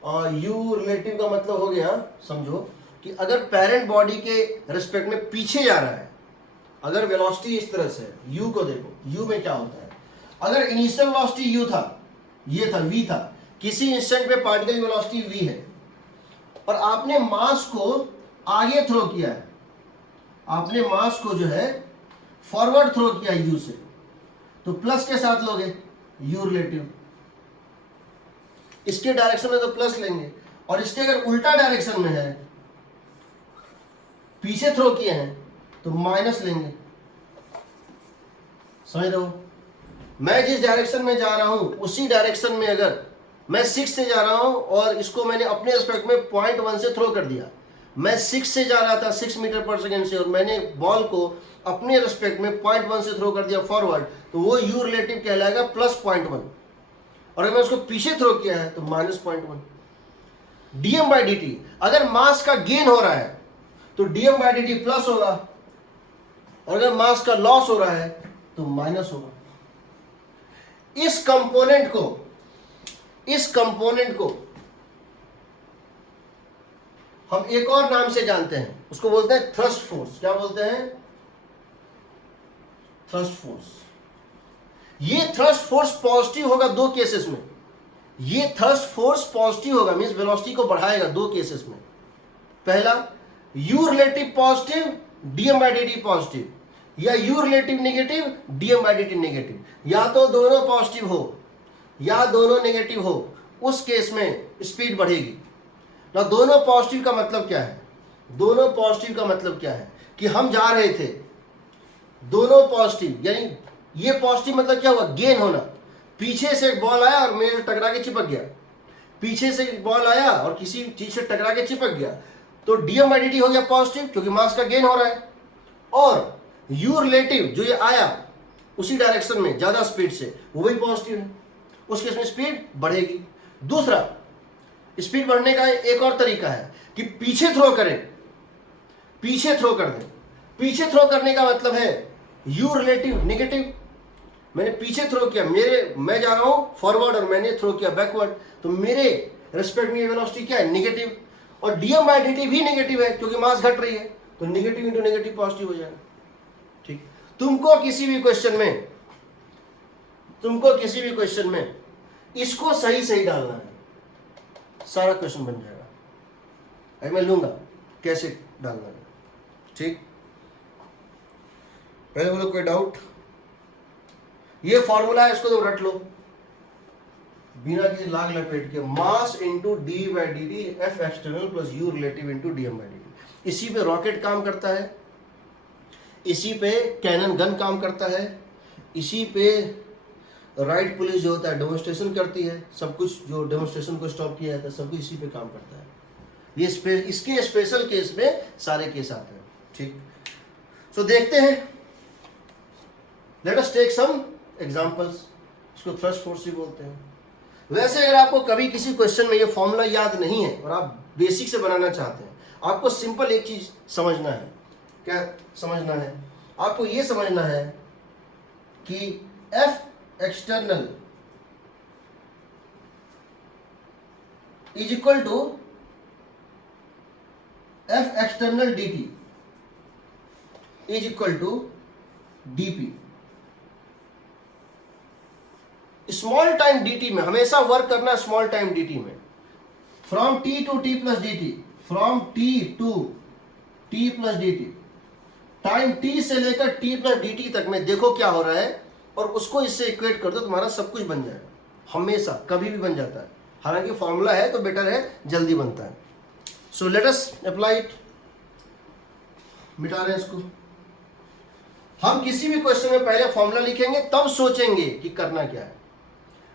और यू रिलेटिव का मतलब हो गया, समझो कि अगर पेरेंट बॉडी के रिस्पेक्ट में पीछे जा रहा है, अगर वेलोसिटी इस तरह से, यू को देखो, यू में क्या होता है. अगर इनिशियल वेलोसिटी यू था, ये था वी था, किसी इंस्टेंट पे पार्टिकल की वेलोसिटी वी है, और आपने मास को आगे थ्रो किया है, आपने मास को जो है फॉरवर्ड थ्रो किया यू से, तो प्लस के साथ लोगे यू रिलेटिव. इसके डायरेक्शन में तो प्लस लेंगे, और इसके अगर उल्टा डायरेक्शन में है, पीछे थ्रो किए हैं, तो माइनस लेंगे. समझ रहे हो? मैं जिस डायरेक्शन में जा रहा हूं उसी डायरेक्शन में अगर मैं 6 से जा रहा हूं और इसको मैंने अपने रिस्पेक्ट में 0.1 से थ्रो कर दिया, मैं 6 से जा रहा था 6 मीटर पर सेकेंड से, और मैंने बॉल को अपने रिस्पेक्ट में 0.1 से थ्रो कर दिया फॉरवर्ड, तो वो यू रिलेटिव कहलाएगा प्लस 0.1. और अगर मैं उसको पीछे थ्रो किया है तो minus 0.1. DM by D T, अगर मास का गेन हो रहा है तो DM by D T plus होगा, और अगर मास का लॉस हो रहा है तो माइनस होगा। इस कंपोनेंट को हम एक और नाम से जानते हैं, उसको बोलते हैं थ्रस्ट फोर्स। क्या बोलते हैं? Thrust force. ये थ्रस्ट फोर्स पॉजिटिव होगा दो केसेस में। ये थ्रस्ट फोर्स पॉजिटिव होगा, मींस वेलोसिटी को बढ़ाएगा दो केसेस में। पहला, U relative positive, DM by D T positive, या U relative negative, DM by D T negative. या तो दोनों पॉजिटिव हो या दोनों नेगेटिव हो, उस केस में स्पीड बढ़ेगी ना। दोनों पॉजिटिव का मतलब क्या है? दोनों पॉजिटिव का मतलब क्या है कि हम जा रहे थे, दोनों पॉजिटिव, यानी ये पॉजिटिव मतलब क्या हुआ? गेन होना। पीछे से एक बॉल आया और मेरे से टकरा के चिपक गया, पीछे से एक बॉल आया और किसी चीज से टकरा के चिपक गया, तो डीएम बाई डी टी हो गया पॉजिटिव, क्योंकि मास का गेन हो रहा है। और यू रिलेटिव, जो ये आया उसी डायरेक्शन में ज्यादा स्पीड से, वो भी पॉजिटिव है, उस केस में स्पीड बढ़ेगी। दूसरा, स्पीड बढ़ने का एक और तरीका है कि पीछे थ्रो करें, पीछे थ्रो कर दें। पीछे थ्रो करने का मतलब है यू रिलेटिव नेगेटिव। मैंने पीछे थ्रो किया, मैं जा रहा हूं फॉरवर्ड और मैंने थ्रो किया बैकवर्ड, तो मेरे रेस्पेक्ट में वेलोसिटी क्या है? नेगेटिव। और डीएम बाई डी टी भी नेगेटिव है, क्योंकि मास घट रही है, तो नेगेटिव इंटू नेगेटिव पॉजिटिव हो जाएगा। ठीक, तुमको किसी भी क्वेश्चन में इसको सही डालना है, सारा क्वेश्चन बन जाएगा। अभी मैं लूंगा कैसे डालना है। ठीक, पहले बोलो कोई डाउट? ये फॉर्मूला है, इसको तो रट लो बिना किसी लाग लपेट के। Mass into D by D T F external plus U relative into DM by D T. इसी पे रॉकेट काम करता है, इसी पे कैनन गन काम करता है, इसी पे राइट पुलिस जो होता है डेमोन्स्ट्रेशन करती है। सब कुछ जो डेमोन्स्ट्रेशन को स्टॉप किया जाता है, सब कुछ इसी पे काम करता है। ये इसके स्पेशल केस में सारे केस आते हैं। ठीक, सो देखते हैं, let us take some examples. इसको थ्रस्ट फोर्स भी बोलते हैं। वैसे अगर आपको कभी किसी क्वेश्चन में ये फॉर्मूला याद नहीं है और आप बेसिक से बनाना चाहते हैं, आपको सिंपल एक चीज समझना है। क्या समझना है? आपको ये समझना है कि F external is equal to F external D T is equal to DP. Small time dt में हमेशा वर्क करना, स्मॉल टाइम dt में, from t to t plus dt, from t to t plus dt, time t से लेकर t plus dt तक में देखो क्या हो रहा है और उसको इससे इक्वेट कर दो, तुम्हारा सब कुछ बन जाएगा। हमेशा कभी भी बन जाता है, हालांकि फॉर्मूला है तो बेटर है, जल्दी बनता है। So let us apply it. मिटा रहे हैं इसको। हम किसी भी क्वेश्चन में पहले फॉर्मूला लिखेंगे, तब सोचेंगे कि करना क्या है।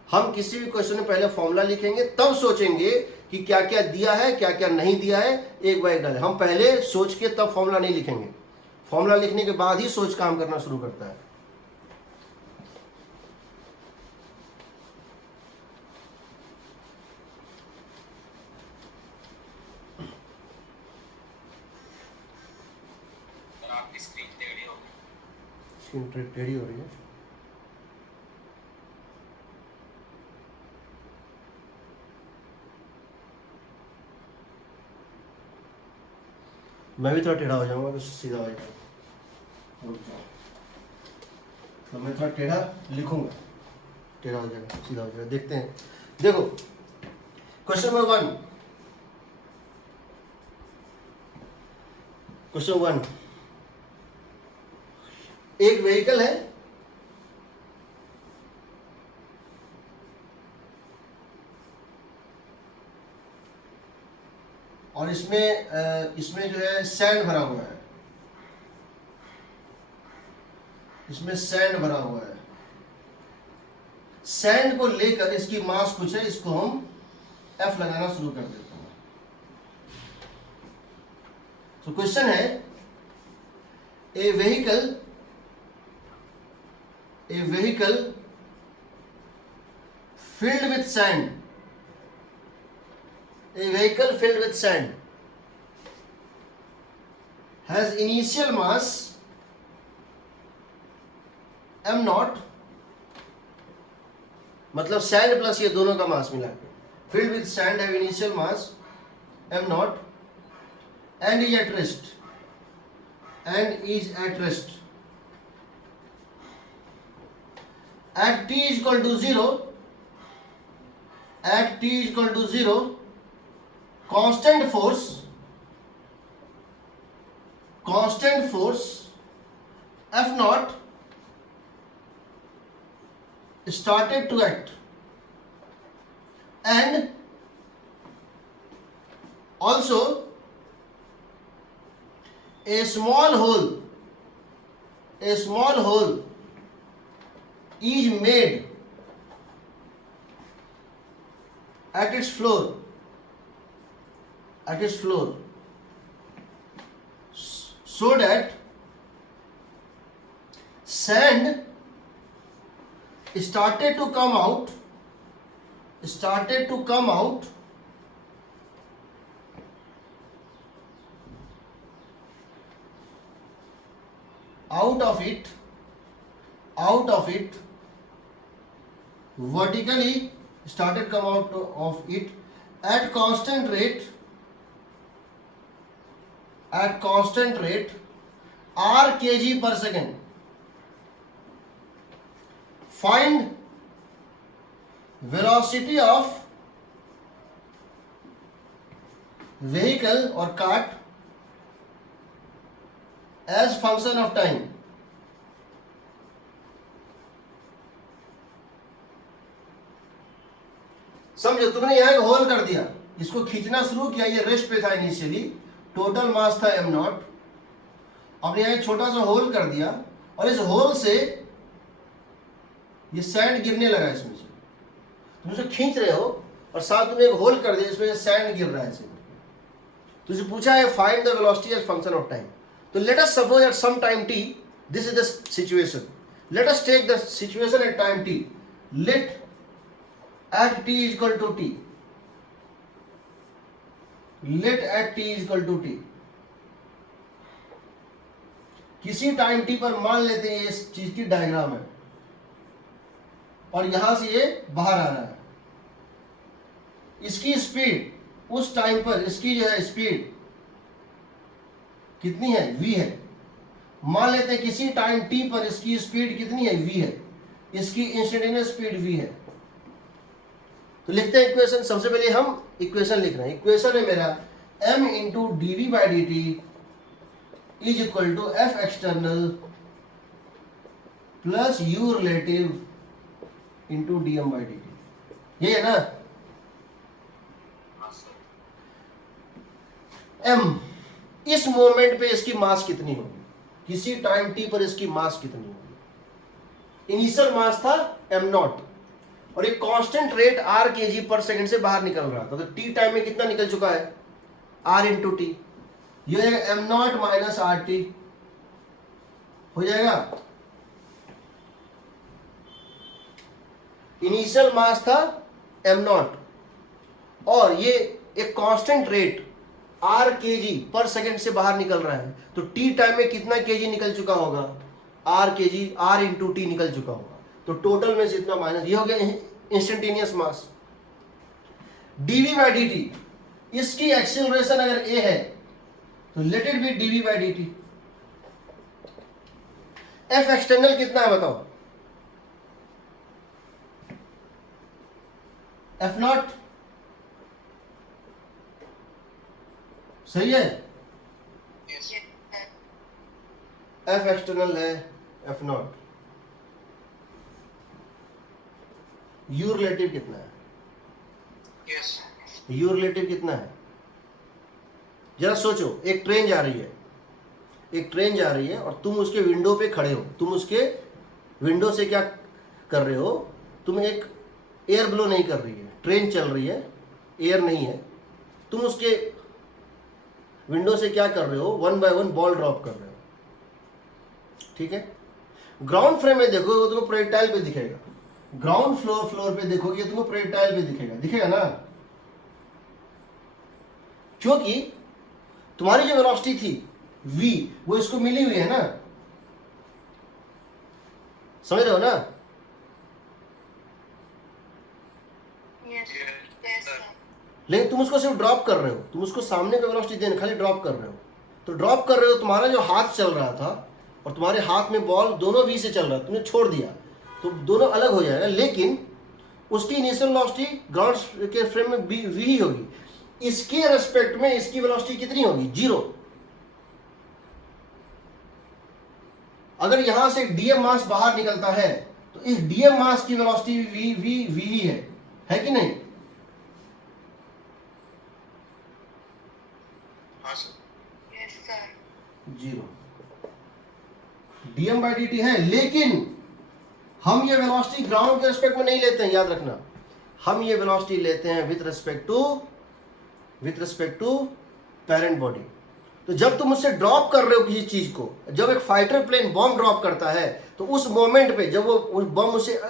हम किसी भी क्वेश्चन में पहले फॉर्मूला लिखेंगे, तब सोचेंगे कि क्या क्या दिया है, क्या क्या नहीं दिया है, एक बार एक डालें। हम पहले सोच के तब फॉर्मूला नहीं लिखेंगे, फॉर्मूला लिखने के बाद ही सोच काम करना शुरू करता है। आपकी स्क्रीन टेढ़ी हो गई। स्क्रीन टेढ़ी हो रही है। मैं भी थोड़ा टेढ़ा हो जाऊंगा तो सीधा हो जाएगा। तो मैं थोड़ा टेढ़ा लिखूंगा, टेढ़ा हो जाएगा, सीधा हो जाएगा। देखते हैं। देखो क्वेश्चन नंबर 1, क्वेश्चन 1, एक व्हीकल है, और इसमें जो है सैंड भरा हुआ है, इसमें सैंड भरा हुआ है। सैंड को लेकर इसकी मास कुछ है, इसको हम F लगाना शुरू कर देते हैं। तो क्वेश्चन है, ए vehicle filled with sand, a vehicle filled with sand has initial mass am not, मतलब सैंड प्लस ये दोनों का मास मिला के, filled with sand have initial mass m naught and is at rest, and is at rest at t is equal to 0, at t is equal to 0 constant force f naught started to act, and also a small hole is made at its floor so that sand started to come out out of it vertically, started come out of it at constant rate r kg per second. Find velocity of vehicle or cart as function of time. समझो, तुमने यहां एक whole कर दिया, इसको खींचना शुरू किया, ये रेस्ट पे था इनिशियली, टोटल मास था m नॉट, अब यहां एक छोटा सा होल कर दिया और इस होल से ये सैंड गिरने लगा इसमें से, तुम इसे खींच रहे हो और साथ तुमने एक होल कर दिया, इसमें सैंड गिर रहा है इसमें। तुझे पूछा है find the velocity as function of time, तो let us suppose at some time t, this is the situation, let us take the situation at time t, let at t is equal to t, let at t is equal to t, किसी time t पर मान लेते हैं ये इस चीज की diagram है और यहां से ये बाहर आ रहा है, इसकी स्पीड उस टाइम पर, इसकी जो है स्पीड कितनी है, v है, मान लेते हैं किसी टाइम t पर इसकी स्पीड कितनी है, v है, इसकी इंस्टेंटेनियस स्पीड v है। तो लिखते हैं इक्वेशन, सबसे पहले हम इक्वेशन लिख रहे हैं, इक्वेशन है मेरा m into D V by D T is equal to F external plus U relative into D M by D T, यही है ना। हाँ सर। m, इस मोमेंट पे इसकी मास कितनी होगी, किसी टाइम t पर इसकी मास कितनी होगी, इनिशियल मास था m नॉट और एक कांस्टेंट रेट r kg पर सेकंड से बाहर निकल रहा था, तो t टाइम में कितना निकल चुका है, r इंटू टी, ये हो जाएगा m not minus R T हो जाएगा। इनिशियल मास था m नॉट और ये एक कांस्टेंट रेट r kg पर सेकंड से बाहर निकल रहा है, तो t टाइम में कितना kg निकल चुका होगा, r kg, r into T निकल चुका होगा, तो टोटल में से इतना माइनस, ये हो गया instantaneous mass. dv by D T, इसकी एक्सीलरेशन अगर a है तो let it be dv by D T. f external कितना है बताओ, f नॉट, सही है, f एक्सटर्नल है f नॉट, यू रिलेटिव कितना है, यस। यू रिलेटिव कितना है, जरा सोचो, एक ट्रेन जा रही है और तुम उसके विंडो पे खड़े हो, तुम उसके विंडो से क्या कर रहे हो, तुम एक एयर ब्लो नहीं कर रही है, ट्रेन चल रही है, एयर नहीं है, तुम उसके विंडो से क्या कर रहे हो, one by one ball drop कर रहे हो, ठीक है। ग्राउंड फ्रेम में देखो वो तुमको प्रोजेक्टाइल पे दिखेगा, ग्राउंड फ्लोर पे देखोगे तुमको प्रोजेक्टाइल पे दिखेगा ना, क्योंकि तुम्हारी जो वेलोसिटी थी v वो इसको मिली हुई है ना, समझ रहे हो ना? Yes. Yes. Yes, Sir. sir. लेकिन तुम उसको सिर्फ ड्रॉप कर रहे हो, तुम उसको सामने का वेलोसिटी देने खाली ड्रॉप कर रहे हो। तो ड्रॉप कर रहे हो, तुम्हारा जो हाथ चल रहा था और तुम्हारे हाथ में बॉल दोनों वी से चल रहा है, तुमने छोड़ दिया तो दोनों अलग हो जाएगा, लेकिन उसकी इनिशियल वेलोसिटी ग्राउंड के फ्रेम में वी ही होगी। इसके रेस्पेक्ट में इसकी वेलोसिटी कितनी होगी? 0। अगर यहां से डीएम मास बाहर निकलता है तो इस डीएम मास की वेलोसिटी वी ही है कि नहीं? हाँ sir. Yes, sir. 0 DM by D T है, लेकिन हम ये वेलोसिटी ग्राउंड के रिस्पेक्ट में नहीं लेते हैं, याद रखना। हम ये वेलोसिटी लेते हैं with respect to parent body. तो जब तुम उससे ड्रॉप कर रहे हो किसी चीज को, जब एक फाइटर प्लेन बॉम्ब ड्रॉप करता है तो उस मोमेंट पे जब वो उस बॉम्ब उससे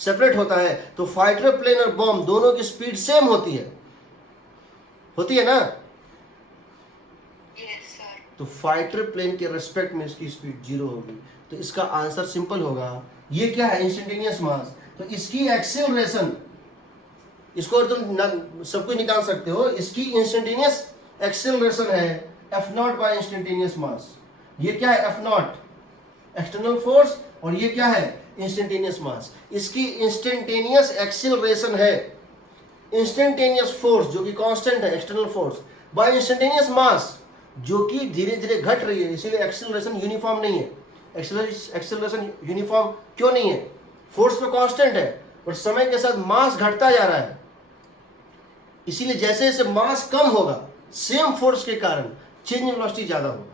सेपरेट होता है तो फाइटर प्लेन और बॉम्ब दोनों की स्पीड सेम होती है ना? Yes, sir. तो फाइटर प्लेन के रेस्पेक्ट में इसकी स्पीड 0 होगी। तो इसका आंसर सिंपल होगा। ये क्या है? इंस्टेंटेनियस मास। तो इसकी एक्सेलरेशन, इसको और तुम सब कुछ निकाल सकते हो, इसकी इंस्टेंटेनियस एक्सेलरेशन है F0 बाय इंस्टेंटेनियस मास। ये क्या है? F0 एक्सटर्नल फोर्स, और ये क्या है? Instantaneous mass. इसकी इंस्टेंटेनियस एक्सेलरेशन है इंस्टेंटेनियस फोर्स जो कि कांस्टेंट है, external force, by instantaneous mass जो कि धीरे धीरे घट रही है, इसीलिए एक्सेलरेशन यूनिफॉर्म नहीं है। एक्सेलरेशन यूनिफॉर्म क्यों नहीं है? फोर्स तो कांस्टेंट है और समय के साथ मास घटता जा रहा है, इसीलिए जैसे जैसे मास कम होगा सेम फोर्स के कारण चेंज इन वेलोसिटी ज्यादा होगा।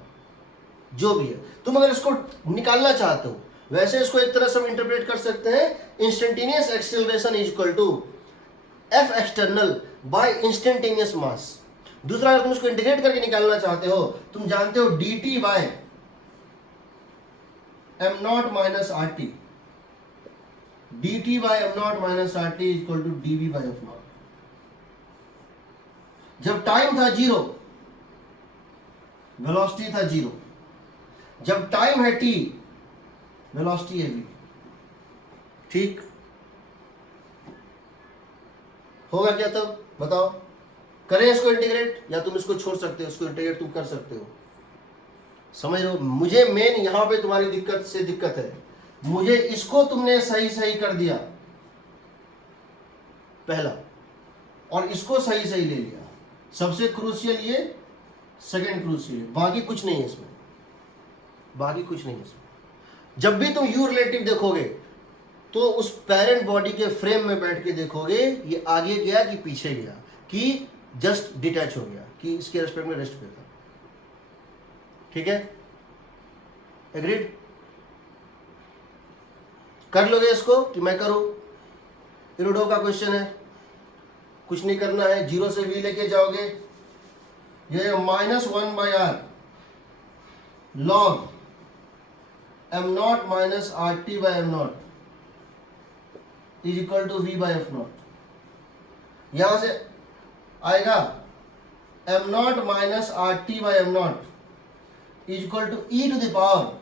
जो भी है, तुम अगर इसको निकालना चाहते हो वैसे इसको एक तरह से हम इंटरप्रेट कर सकते हैं, instantaneous acceleration is equal to F external by instantaneous mass. दूसरा, अगर तुम इसको इंटीग्रेट करके निकालना चाहते हो, तुम जानते हो D T by M naught minus are T, D T by M naught minus are T is equal to D V by F naught. जब टाइम था 0 वेलोसिटी था 0, जब टाइम है t वेलोसिटी है v। ठीक होगा क्या तब? बताओ, करें इसको इंटीग्रेट या तुम इसको छोड़ सकते हो? इसको इंटीग्रेट तुम कर सकते हो, समझ रहे हो? मुझे मेन यहां पे तुम्हारी दिक्कत है, मुझे इसको तुमने सही कर दिया पहला, और इसको सही ले लिया। सबसे क्रूशियल ये, सेकंड क्रूशियल, बाकी कुछ नहीं है इसमें, बाकी कुछ नहीं है इसमें। जब भी तुम यू रिलेटिव देखोगे तो उस पेरेंट बॉडी के फ्रेम में बैठ के देखोगे ये आगे गया कि पीछे गया, कि जस्ट डिटैच हो गया, कि इसके रेस्पेक्ट में रेस्ट पे था। ठीक है, एग्रीड? कर लोगे इसको कि मैं करूं? इरोडो का क्वेश्चन है, कुछ नहीं करना है, 0 से v लेके जाओगे, ये -1 by R log M naught minus are T by M naught is equal to v by F naught. यहां से आएगा M naught minus are T by M naught is equal to E to the power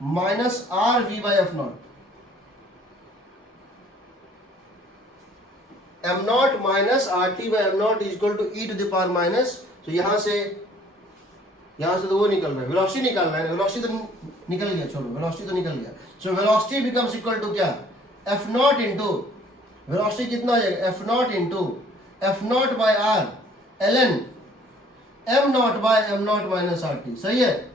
minus R V by F naught. M naught minus are T by M naught is equal to E to the power minus, तो यहां से तो वो निकल रहा है, velocity निकालना है, वेलोसिटी तो निकल गया, छोड़ो वेलोसिटी तो निकल गया। So velocity becomes equal to क्या? एफ नॉट इंटू वेलोसिटी कितना हो जाएगा? F naught into F naught by R L N M naught by M naught minus R T. सही है?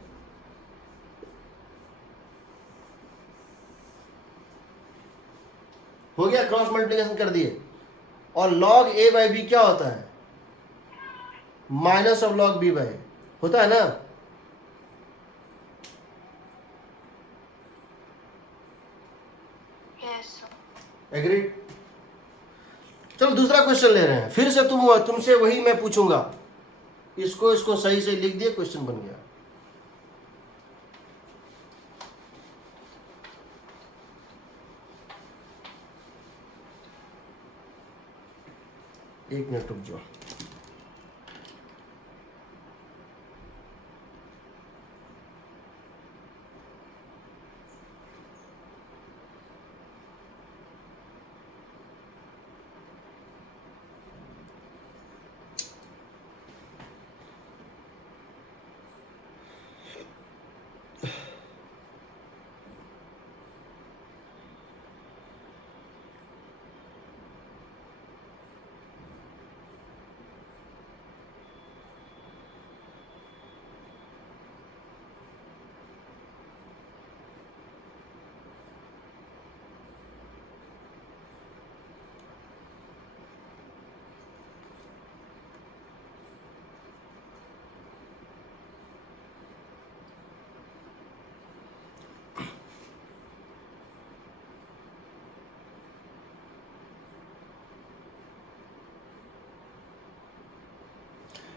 हो गया, क्रॉस मल्टीप्लिकेशन कर दिए। और log a बाई बी क्या होता है? Minus of log b by a होता है ना? Yes, sir. एग्रीड? चलो दूसरा क्वेश्चन ले रहे हैं, फिर से तुमसे वही मैं पूछूंगा। इसको सही से लिख दिए, क्वेश्चन बन गया। एक मिनट रुक जाओ।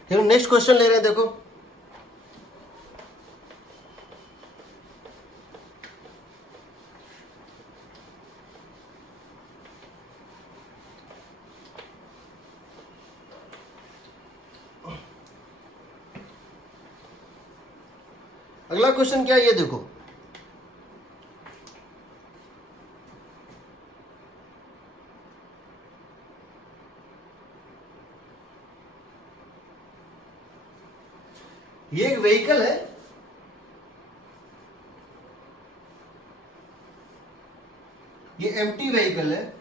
फिर नेक्स्ट क्वेश्चन ले रहे हैं, देखो अगला क्वेश्चन क्या है, ये देखो। ये एक व्हीकल है, ये एम्प्टी व्हीकल है,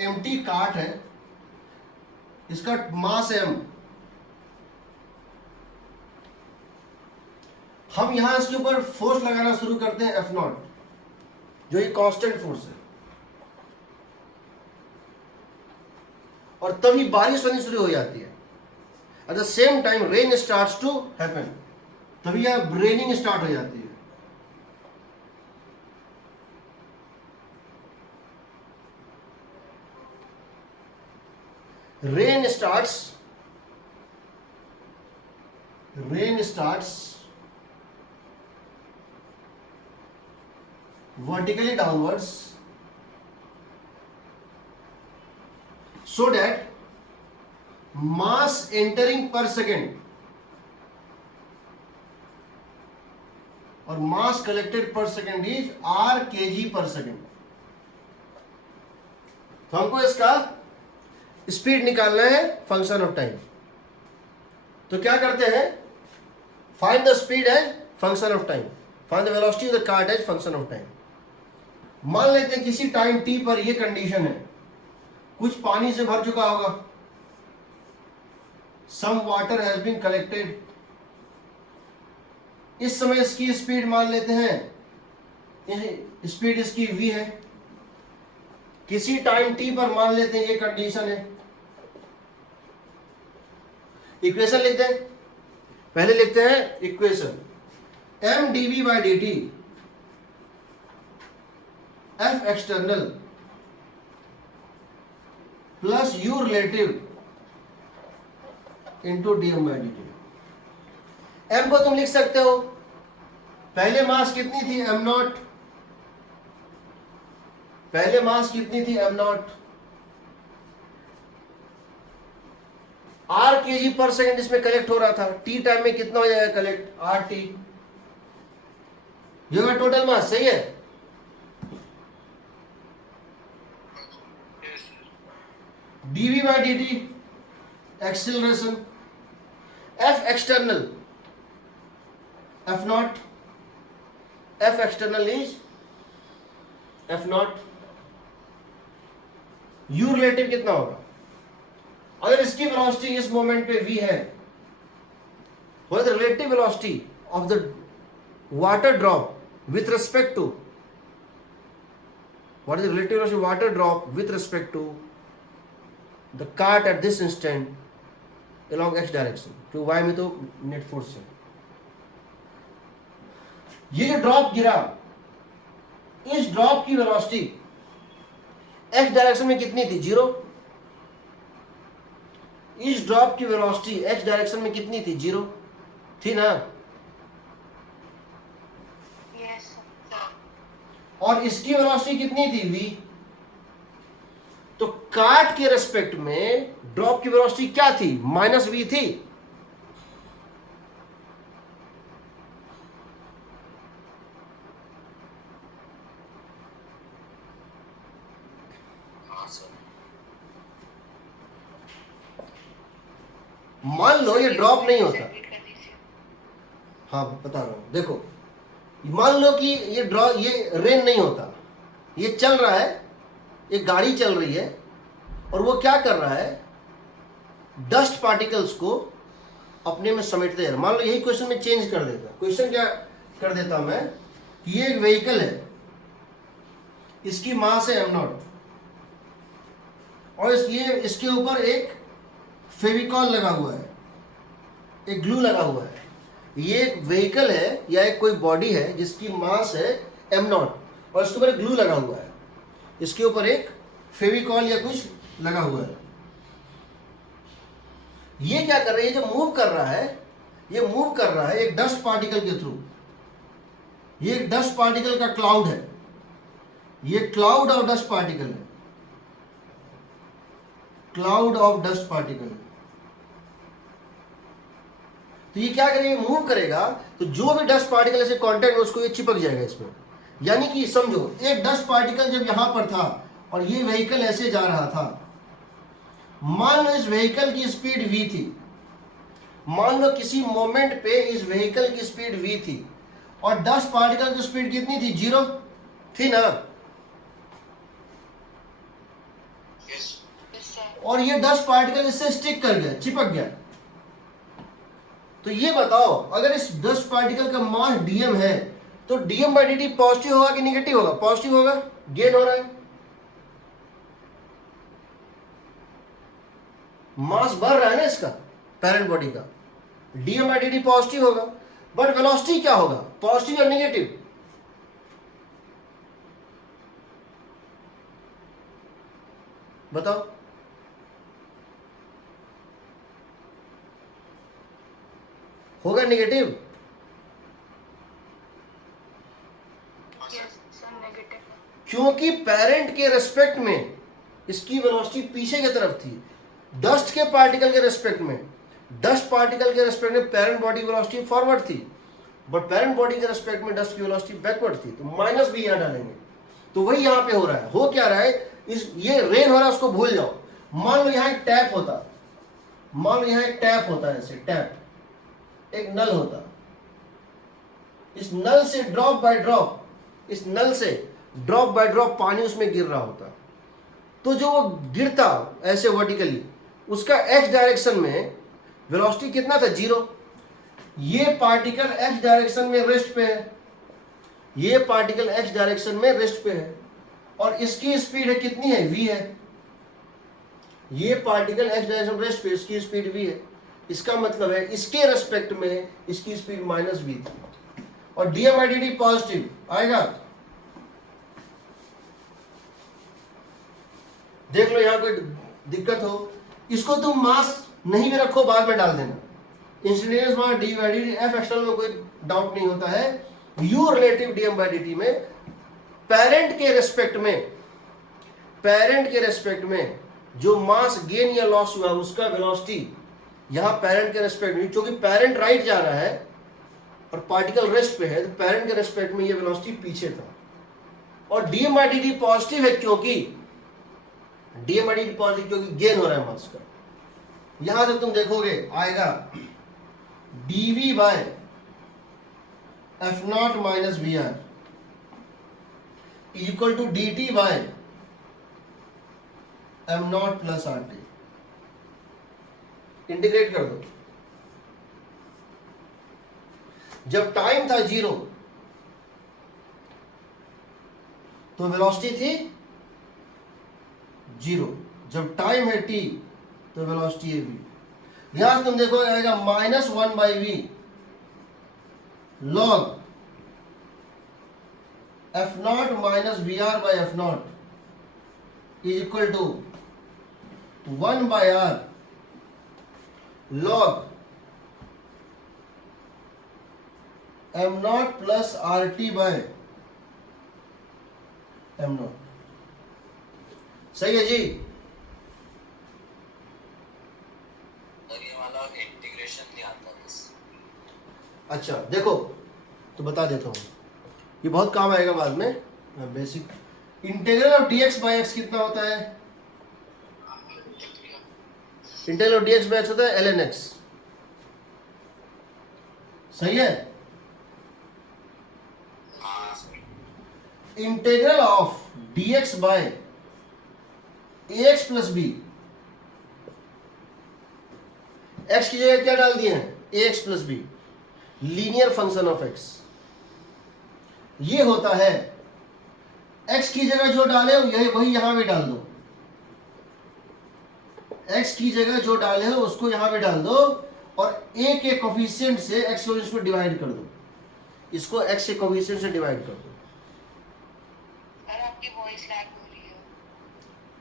एम्प्टी कार्ट है, इसका मास m। हम यहां इसके ऊपर फोर्स लगाना शुरू करते हैं F0, जो ये कांस्टेंट फोर्स है, और तभी बारिश होनी शुरू हो जाती है। At the same time rain starts to happen, तभी यह रेनिंग स्टार्ट हो जाती है। Rain starts vertically downwards so that mass entering per second और mass collected per second is r kg per second। तो हमको इसका स्पीड निकालना है फंक्शन ऑफ टाइम। तो क्या करते हैं, find the speed as function of time, find the velocity of the cart as function of time. मान लेते हैं किसी टाइम t पर ये कंडीशन है, कुछ पानी से भर चुका होगा, some water has been collected. इस समय इसकी स्पीड मान लेते हैं, स्पीड इसकी v है। किसी टाइम t पर मान लेते हैं ये कंडीशन है। इक्वेशन लिखते हैं, पहले लिखते हैं equation m dv by dt f external plus u relative into dm by dt। m को तुम लिख सकते हो, पहले मास कितनी थी m0, पहले मास कितनी थी m0, r kg पर सेकंड इसमें कलेक्ट हो रहा था। t टाइम में कितना हो जाएगा कलेक्ट, rt, ये होगा टोटल मास। सही है, Yes, sir. dv by dt acceleration, f external f0, f external is f0, u relative कितना होगा, अगर इसकी वेलोसिटी इस मोमेंट पे v है, what is the relative velocity of the water drop with respect to, what is the relative velocity of water drop with respect to the cart at this instant along x direction, जो y में तो net force है। ये जो drop गिरा, इस drop की velocity x direction में कितनी थी, 0। इस ड्रॉप की वेलोसिटी x डायरेक्शन में कितनी थी, 0 थी ना। Yes, sir. और इसकी वेलोसिटी कितनी थी, v। तो कार्ट के रेस्पेक्ट में ड्रॉप की वेलोसिटी क्या थी, -v थी। हाँ सर। मान लो ये ड्रॉप नहीं होता, Repeat कर दीजिए। हाँ बता रहा हूं, देखो मान लो कि ये ये रेन नहीं होता, ये चल रहा है, एक गाड़ी चल रही है, और वो क्या कर रहा है, डस्ट पार्टिकल्स को अपने में समेटते हैं। मान लो यही क्वेश्चन में चेंज कर देता, क्वेश्चन क्या कर देता मैं कि ये एक व्हीकल है, इसकी मास है m0, और इसके ऊपर एक फेविकॉल लगा हुआ है, एक ग्लू लगा हुआ है। ये एक व्हीकल है या एक कोई बॉडी है जिसकी मास है m0, और इसके ऊपर एक ग्लू लगा हुआ है, इसके ऊपर एक फेविकॉल या कुछ लगा हुआ है। ये क्या कर रहा है, ये जो मूव कर रहा है, ये मूव कर रहा है एक डस्ट पार्टिकल के थ्रू। ये एक डस्ट पार्टिकल का क्लाउड है, ये क्लाउड ऑफ डस्ट पार्टिकल है, क्लाउड ऑफ डस्ट पार्टिकल। तो ये क्या करेगा, मूव करेगा, तो जो भी डस्ट पार्टिकल ऐसे कांटेक्ट में उसको ये चिपक जाएगा इसमें। यानी कि समझो एक डस्ट पार्टिकल जब यहां पर था और ये व्हीकल ऐसे जा रहा था, मान लो इस व्हीकल की स्पीड v थी, मान लो किसी मोमेंट पे इस व्हीकल की स्पीड v थी और डस्ट पार्टिकल की स्पीड कितनी थी, 0 थी ना। Yes. Yes, sir. और ये डस्ट पार्टिकल इससे स्टिक कर गया, चिपक गया। तो ये बताओ अगर इस डस्ट पार्टिकल का मास dm है तो dm बाई dt पॉजिटिव होगा कि निगेटिव होगा, पॉजिटिव होगा, गेन हो रहा है, मास बढ़ रहा है ना इसका, पेरेंट बॉडी का, dm बाई dt पॉजिटिव होगा। बट वेलोसिटी क्या होगा, पॉजिटिव या नेगेटिव, बताओ। होगा नेगेटिव, Yes, sir. Negative. क्योंकि पेरेंट के रेस्पेक्ट में इसकी वेलोसिटी पीछे की तरफ थी, डस्ट के पार्टिकल के रेस्पेक्ट में, डस्ट पार्टिकल के रेस्पेक्ट में पेरेंट बॉडी की वेलोसिटी फॉरवर्ड थी, बट पेरेंट बॉडी के रेस्पेक्ट में डस्ट की वेलोसिटी बैकवर्ड थी। तो माइनस भी यहां डालेंगे, तो वही यहां पे हो रहा है। हो क्या रहा है, इस ये रेन हो रहा है उसको भूल जाओ। मान लो यहां एक टैप होता, मान लो यहां एक टैप होता है, ऐसे टैप, एक नल होता, इस नल से ड्रॉप बाय ड्रॉप, इस नल से ड्रॉप बाय ड्रॉप पानी उसमें गिर रहा होता, तो जो वो गिरता ऐसे वर्टिकली, उसका एक्स डायरेक्शन में वेलोसिटी कितना था, 0। ये पार्टिकल एक्स डायरेक्शन में रेस्ट पे है, ये पार्टिकल एक्स डायरेक्शन में रेस्ट पे है, और इसकी स्पीड है कितनी है, v है। ये पार्टिकल एक्स डायरेक्शन में रेस्ट पे, इसकी स्पीड v है। इसका मतलब है इसके रेस्पेक्ट में इसकी स्पीड माइनस v थी, और dm बाई dt पॉजिटिव आएगा। देख लो यहां कोई दिक्कत हो, इसको तुम मास नहीं भी रखो, बाद में डाल देना, instantaneous mass D by D F external में कोई डाउट नहीं होता है। You relative dm by dt में पेरेंट के रेस्पेक्ट में, पेरेंट के रेस्पेक्ट में जो मास गेन या लॉस हुआ उसका वेलोसिटी यहां पेरेंट के रेस्पेक्ट में, क्योंकि पेरेंट राइट जा रहा है और पार्टिकल रेस्ट पे है, तो पेरेंट के रेस्पेक्ट में ये वेलोसिटी पीछे था। और dm बाई dt पॉजिटिव है, क्योंकि dm बाई dt पॉजिटिव, क्योंकि गेन हो रहा है मास का। यहां से तुम देखोगे आएगा dv by F naught minus V R equal to dt by M naught plus R T. Integrate कर दो। जब टाइम था 0 तो वेलोसिटी थी 0, जब टाइम है t तो वेलोसिटी है v। यहां से तुम देखो आएगा minus 1 by V log F naught minus V R by F naught is equal to 1 by R log M naught plus R T by M naught. सही है जी। और ये वाला इंटीग्रेशन नहीं आता बस। अच्छा देखो, तो बता देता हूँ, ये बहुत काम आएगा बाद में। Basic integral of dx by x कितना होता है, integral of dx by x होता है ln x। सही है। Integral of dx by ax plus b, x की जगह क्या डाल दिए हैं, ax plus b, linear function of x। ये होता है x की जगह जो डाले हो यही वही यहां भी डाल दो, x की जगह जो डाले हो उसको यहां भी डाल दो, और a के कोफिशिएंट से x कोफिशिएंट को डिवाइड कर दो, इसको x के कोफिशिएंट से डिवाइड कर दो। सर आपकी वॉइस लैग हो रही है।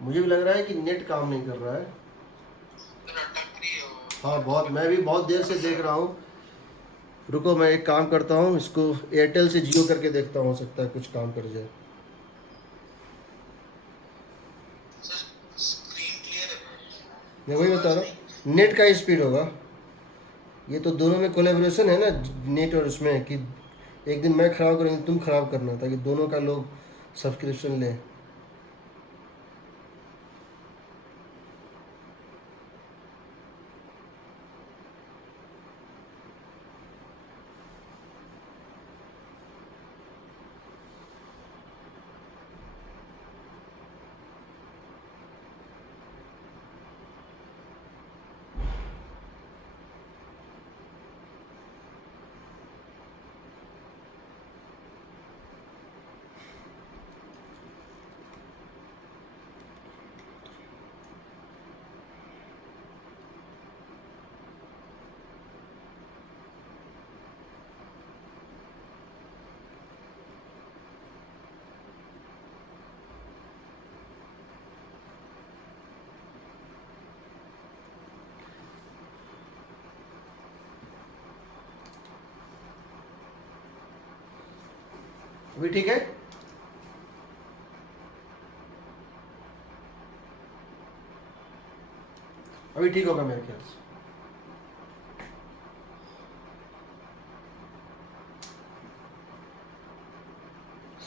मुझे भी लग रहा है कि नेट काम नहीं कर रहा है। तो अटक रही हो। हाँ बहुत, मैं भी बहुत देर से देख रहा हूँ। रुको मैं एक काम करता हूँ, इसको एयरटेल से जियो करके देखता हूँ, हो सकता है कुछ काम कर जाए। सर स्क्रीन क्लियर है, मैं वही बता रहा हूँ, नेट का स्पीड होगा। ये तो दोनों में कोलेबोरेशन है ना, नेट और उसमें, कि एक दिन मैं ख़राब करूँगी तुम ख़राब करना, ताकि दोनों का लोग सब्सक्रिप्शन लें। अभी ठीक है? अभी ठीक होगा मेरे ख्याल से।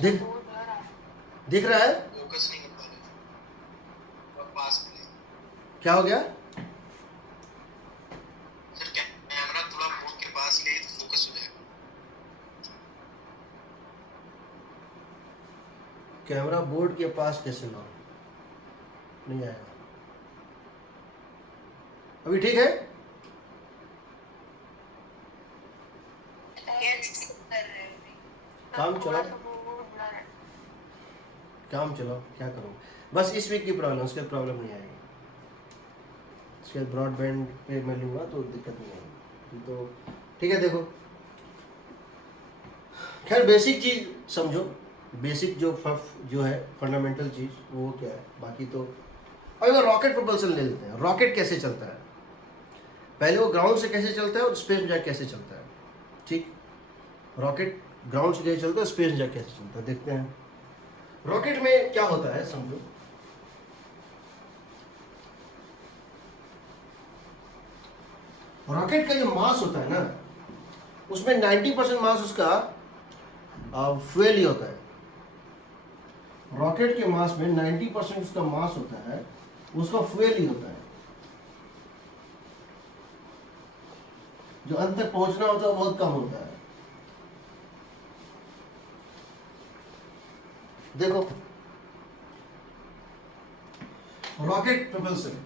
देख, बहुत ब्लर आ रहा है। दिख रहा है? फोकस नहीं कर पा रहे, और पास में क्या हो गया? सर कैमरा थोड़ा बोर्ड के पास ले तो फोकस हो जाएगा। कैमरा बोर्ड के पास कैसे लाऊं? नहीं आएगा। अभी ठीक है? Yes, कर रहे हैं अभी। काम थोड़ा चलाओ, सा बहुत ब्लर है। काम चलाओ, क्या करूं? बस इस वीक की प्रॉब्लम, उसके प्रॉब्लम नहीं आएगी। उसके ब्रॉडबैंड पे मैं लूँगा तो दिक्कत नहीं आएगी। तो ठीक है, देखो खैर बेसिक चीज़ समझो, बेसिक जो है फंडामेंटल चीज़ वो क्या है, बाकी तो अभी वो रॉकेट प्रोपल्सन ले लेते हैं। रॉकेट कैसे चलता है, पहले वो ग्राउंड से कैसे चलता है और स्पेस में जाके कैसे चलता है। ठीक, रॉकेट ग्राउंड से कैसे चलता है, स्पेस में जाके कैसे चलता है, देखते हैं। रॉकेट में क्या होता है समझो, रॉकेट का जो मास होता है ना, उसमें 90% मास उसका फ्यूल ही होता है। रॉकेट के मास में 90% उसका मास होता है, उसका फ्यूल ही होता है। जो अंत तक पहुंचना होता है वो बहुत कम होता है। देखो रॉकेट प्रोपल्सन,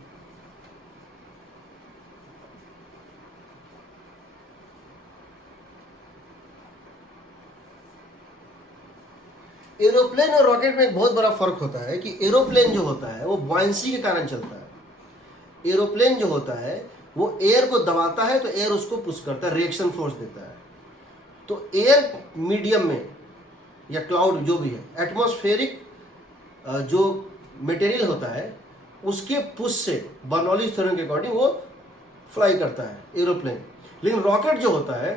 एरोप्लेन और रॉकेट में एक बहुत बड़ा फर्क होता है कि एरोप्लेन जो होता है वो बॉयंसी के कारण चलता है। एरोप्लेन जो होता है वो एयर को दबाता है तो एयर उसको पुश करता है, रिएक्शन फोर्स देता है। तो एयर मीडियम में या क्लाउड जो भी है, एटमॉस्फेरिक जो मटेरियल होता है उसके पुश से बर्नौलीज थ्योरम के अकॉर्डिंग वो फ्लाई करता है एरोप्लेन। लेकिन रॉकेट जो होता है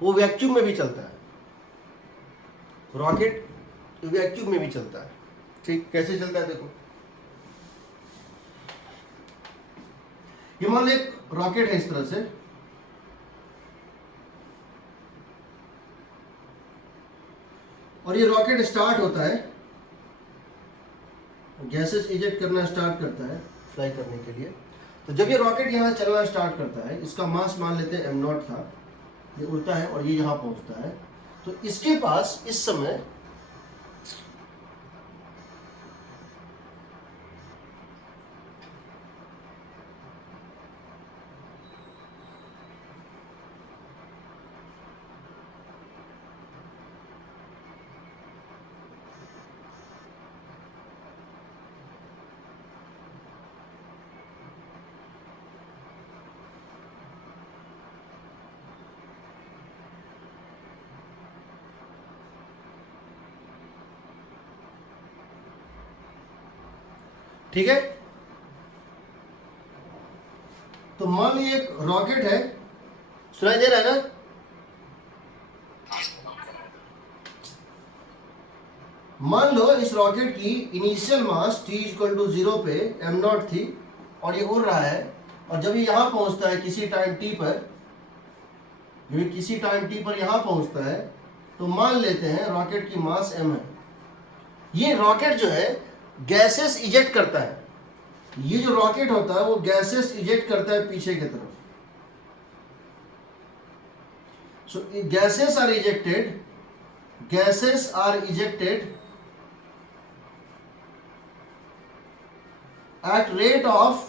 वो वैक्यूम में भी चलता है। रॉकेट वैक्यूम में भी चलता है। ठीक, कैसे चलता है देखो, ये मान लो एक रॉकेट है इस तरह से, और ये रॉकेट स्टार्ट होता है, गैसेस इजेक्ट करना स्टार्ट करता है फ्लाई करने के लिए। तो जब ये रॉकेट यहाँ चलना स्टार्ट करता है, इसका मास मान लेते हैं m0 था, ये उड़ता है और ये यहाँ पहुँचता है, तो इसके पास इस समय ठीक है, तो मान लीजिए एक रॉकेट है, सुनाई दे रहा है ना? मान लो इस रॉकेट की initial mass t equal to 0 पे m0 थी और ये उड़ रहा है, और जब ये यहां पहुंचता है किसी टाइम t पर, जब ये किसी टाइम t पर यहां पहुंचता है, तो मान लेते हैं रॉकेट की मास m है। ये रॉकेट जो है गैसेस इजेक्ट करता है, ये जो रॉकेट होता है वो गैसेस इजेक्ट करता है पीछे की तरफ। So gases are ejected, gases are ejected at rate of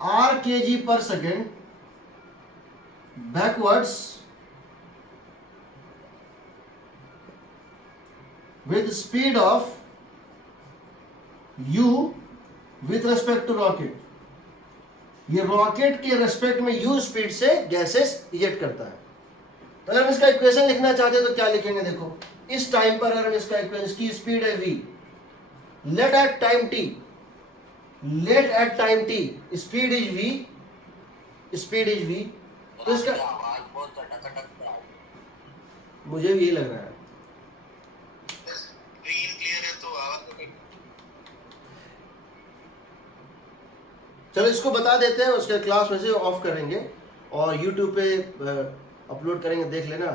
r kg per second backwards with speed of u with respect to rocket। ये रॉकेट के रेस्पेक्ट में u स्पीड से गैसेस इजेक्ट करता है। तो अगर हम इसका इक्वेशन लिखना चाहते हैं तो क्या लिखेंगे? देखो, इस टाइम पर अगर हम इसका इक्वेशन की स्पीड है v, let at time t, let at time t speed is v, speed is v, तो इसका आवाज बहुत अटक मुझे भी यही लग रहा है। स्क्रीन क्लियर है तो आवाज चलो इसको बता देते हैं, उसके क्लास में से ऑफ करेंगे और YouTube पे अपलोड करेंगे, देख लेना,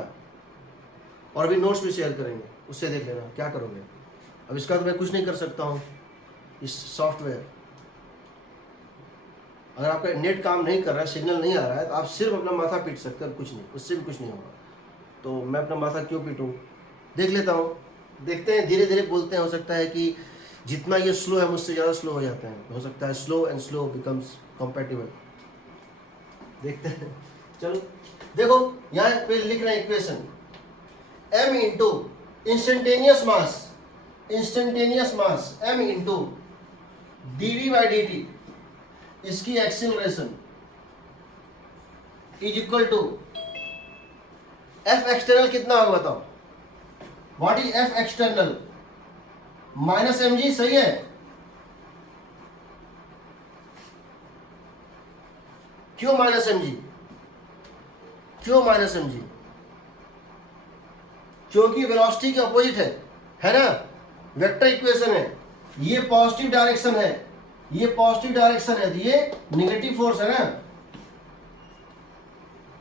और अभी नोट्स भी शेयर करेंगे, उससे देख लेना क्या करोगे। अब इसका तो मैं कुछ नहीं कर सकता हूँ, इस सॉफ्टवेयर, अगर आपका नेट काम नहीं कर रहा है, सिग्नल नहीं आ रहा है, तो आप सिर्फ अपना माथा पीट सकते हैं, कुछ नहीं, उससे भी कुछ नहीं होगा। तो मैं अपना माथा क्यों पीटूँ? देख लेता हूँ, देखते हैं, धीरे धीरे बोलते हैं। हो सकता है कि जितना ये स्लो है मुझसे ज़्यादा स्लो हो जाते हैं, हो सकता है slow and slow becomes compatible, देखते हैं। चलो देखो, यहाँ पे लिख रहे हैं equation, m into instantaneous mass m into dv by dt, इसकी acceleration is equal to f external कितना होगा बताओ? What is f external? Minus mg, सही है? क्यों माइनस mg? क्यों माइनस mg? क्योंकि वेलोसिटी के अपोजिट है ना? वेक्टर इक्वेशन है, ये पॉजिटिव डायरेक्शन है, ये पॉजिटिव डायरेक्शन है, ये नेगेटिव फोर्स है ना।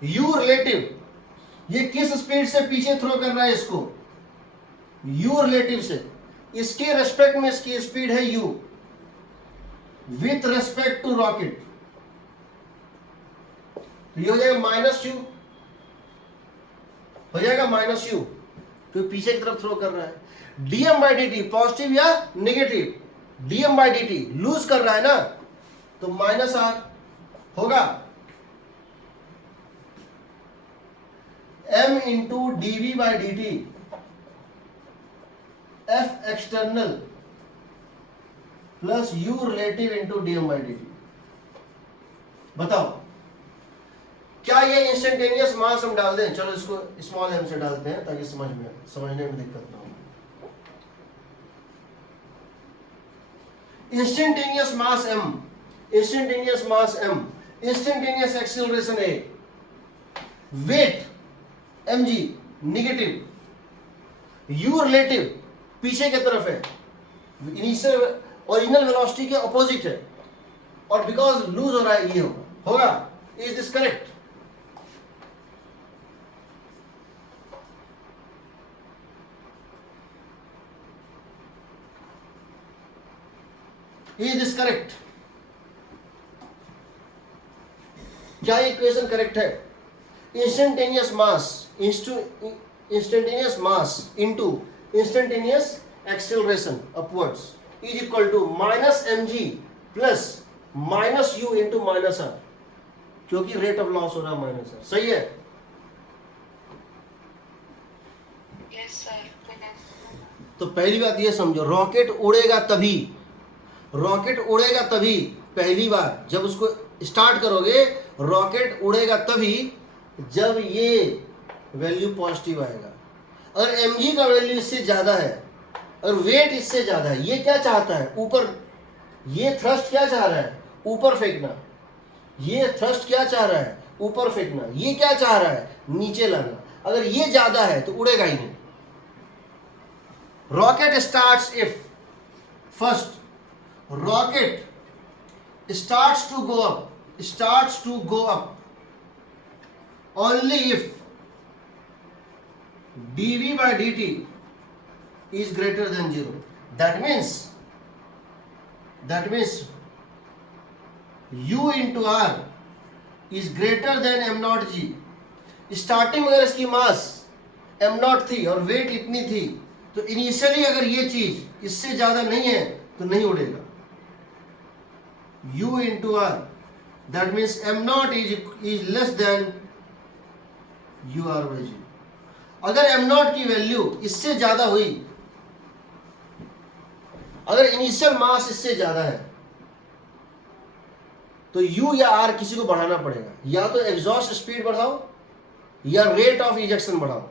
u रिलेटिव, ये किस स्पीड से पीछे थ्रो कर रहा है इसको? u रिलेटिव से, इसके रेस्पेक्ट में इसकी स्पीड है u with respect to rocket, तो ये हो जाएगा माइनस u, हो जाएगा माइनस u, क्योंकि पीछे की तरफ थ्रो कर रहा है। dm बाई dt पॉजिटिव या negative? dm by dt lose कर रहा है ना, तो माइनस r होगा। m into dv by dt f external plus u relative into dm by dt। बताओ, क्या ये इंस्टेंटेनियस मास हम डाल दें? चलो इसको स्मॉल m से डालते हैं ताकि समझने में दिक्कत ना हो। Instantaneous mass m, instantaneous mass m, instantaneous acceleration a, weight mg negative, u relative पीछे की तरफ है, इनिशियल ओरिजिनल वेलोसिटी के अपोजिट है, और बिकॉज लूज हो रहा है, ये होगा। Is this correct? Is this correct? क्या ये इक्वेशन करेक्ट है? Instantaneous mass into instantaneous acceleration upwards is equal to minus mg plus minus u into minus r, क्योंकि रेट ऑफ लॉस हो रहा है माइनस r, सही है? Yes, sir. तो पहली बात ये समझो, रॉकेट उड़ेगा तभी, पहली बार जब उसको स्टार्ट करोगे, रॉकेट उड़ेगा तभी जब ये वैल्यू पॉजिटिव आएगा। अगर mg का वैल्यू इससे ज्यादा है, अगर वेट इससे ज्यादा है, ये क्या चाहता है? ऊपर, ये थ्रस्ट क्या चाह रहा है? ऊपर फेंकना। ये थ्रस्ट क्या चाह रहा है, ऊपर फेंकना, ये क्या चाह रहा है, नीचे लाना। अगर ये ज्यादा है तो उड़ेगा ही नहीं। Rocket starts if, first rocket starts to go up only if dv by dt is greater than 0. That means u into r is greater than m naught g. Starting में अगर इसकी मास m naught थी और wait इतनी थी, तो initially अगर ये चीज इससे ज्यादा नहीं है तो नहीं उड़ेगा। u into r, that means m naught is less than U R by G. अगर एम नॉट की वैल्यू इससे ज्यादा हुई, अगर इनिशियल मास इससे ज्यादा है, तो यू या आर किसी को बढ़ाना पड़ेगा। या तो एग्जॉस्ट स्पीड बढ़ाओ या रेट ऑफ इजेक्शन बढ़ाओ,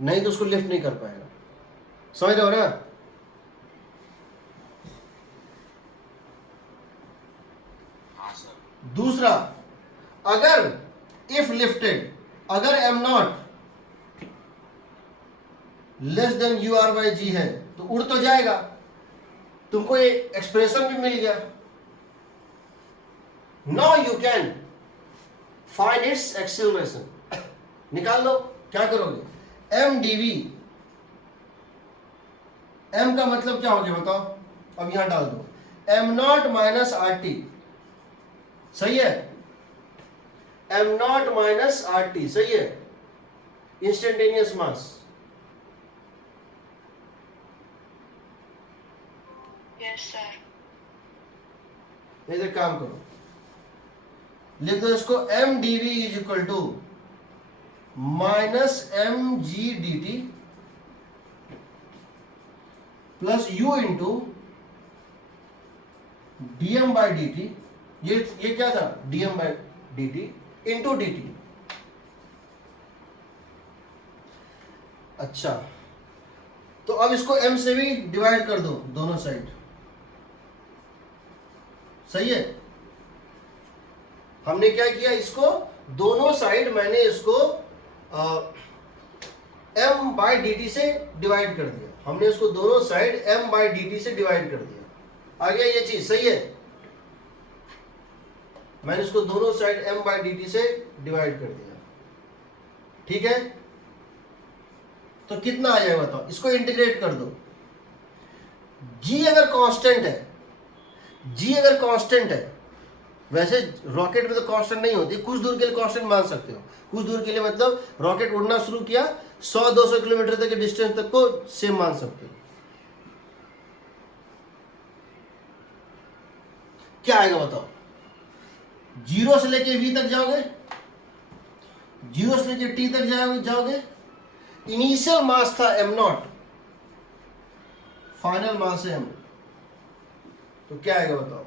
नहीं तो उसको लिफ्ट नहीं कर पाएगा। समझ रहे हो ना? हाँ सर। दूसरा, अगर इफ लिफ्टेड, अगर M naught less than U R by G है तो उड़ तो जाएगा। तुमको ये एक्सप्रेशन भी मिल गया। Now you can find its acceleration. निकाल लो। क्या करोगे? एम डीवी, एम का मतलब क्या हो गया बताओ? अब यहां डाल दो m naught minus R T. सही है? M naught minus R T, सही है? Instantaneous mass. Yes sir. इधर काम करो, लिख दो इसको m D we is equal to minus M g d T plus u into D M by D T. ये क्या था? D M by D t into d t. अच्छा, तो अब इसको m से भी डिवाइड कर दो दोनों साइड। सही है? हमने क्या किया, इसको दोनों साइड मैंने इसको m बाई डी टी से डिवाइड कर दिया। हमने इसको दोनों side m by D T से डिवाइड कर दिया। आ गया ये चीज? सही है? मैंने इसको दोनों side m by D T से डिवाइड कर दिया। ठीक है? तो कितना आ जाएगा बताओ? इसको इंटीग्रेट कर दो। g अगर कांस्टेंट है, g अगर कांस्टेंट है, वैसे रॉकेट में तो कांस्टेंट नहीं होती, कुछ दूर के लिए कांस्टेंट मान सकते हो। कुछ दूर के लिए मतलब रॉकेट उड़ना शुरू किया 100-200 किलोमीटर तक के डिस्टेंस तक को सेम मान सकते हो। क्या आएगा बताओ? 0 से लेके v तक जाओगे, 0 से लेके t तक जाओगे। इनिशियल मास था m नॉट, फाइनल मास है m, तो क्या आएगा बताओ?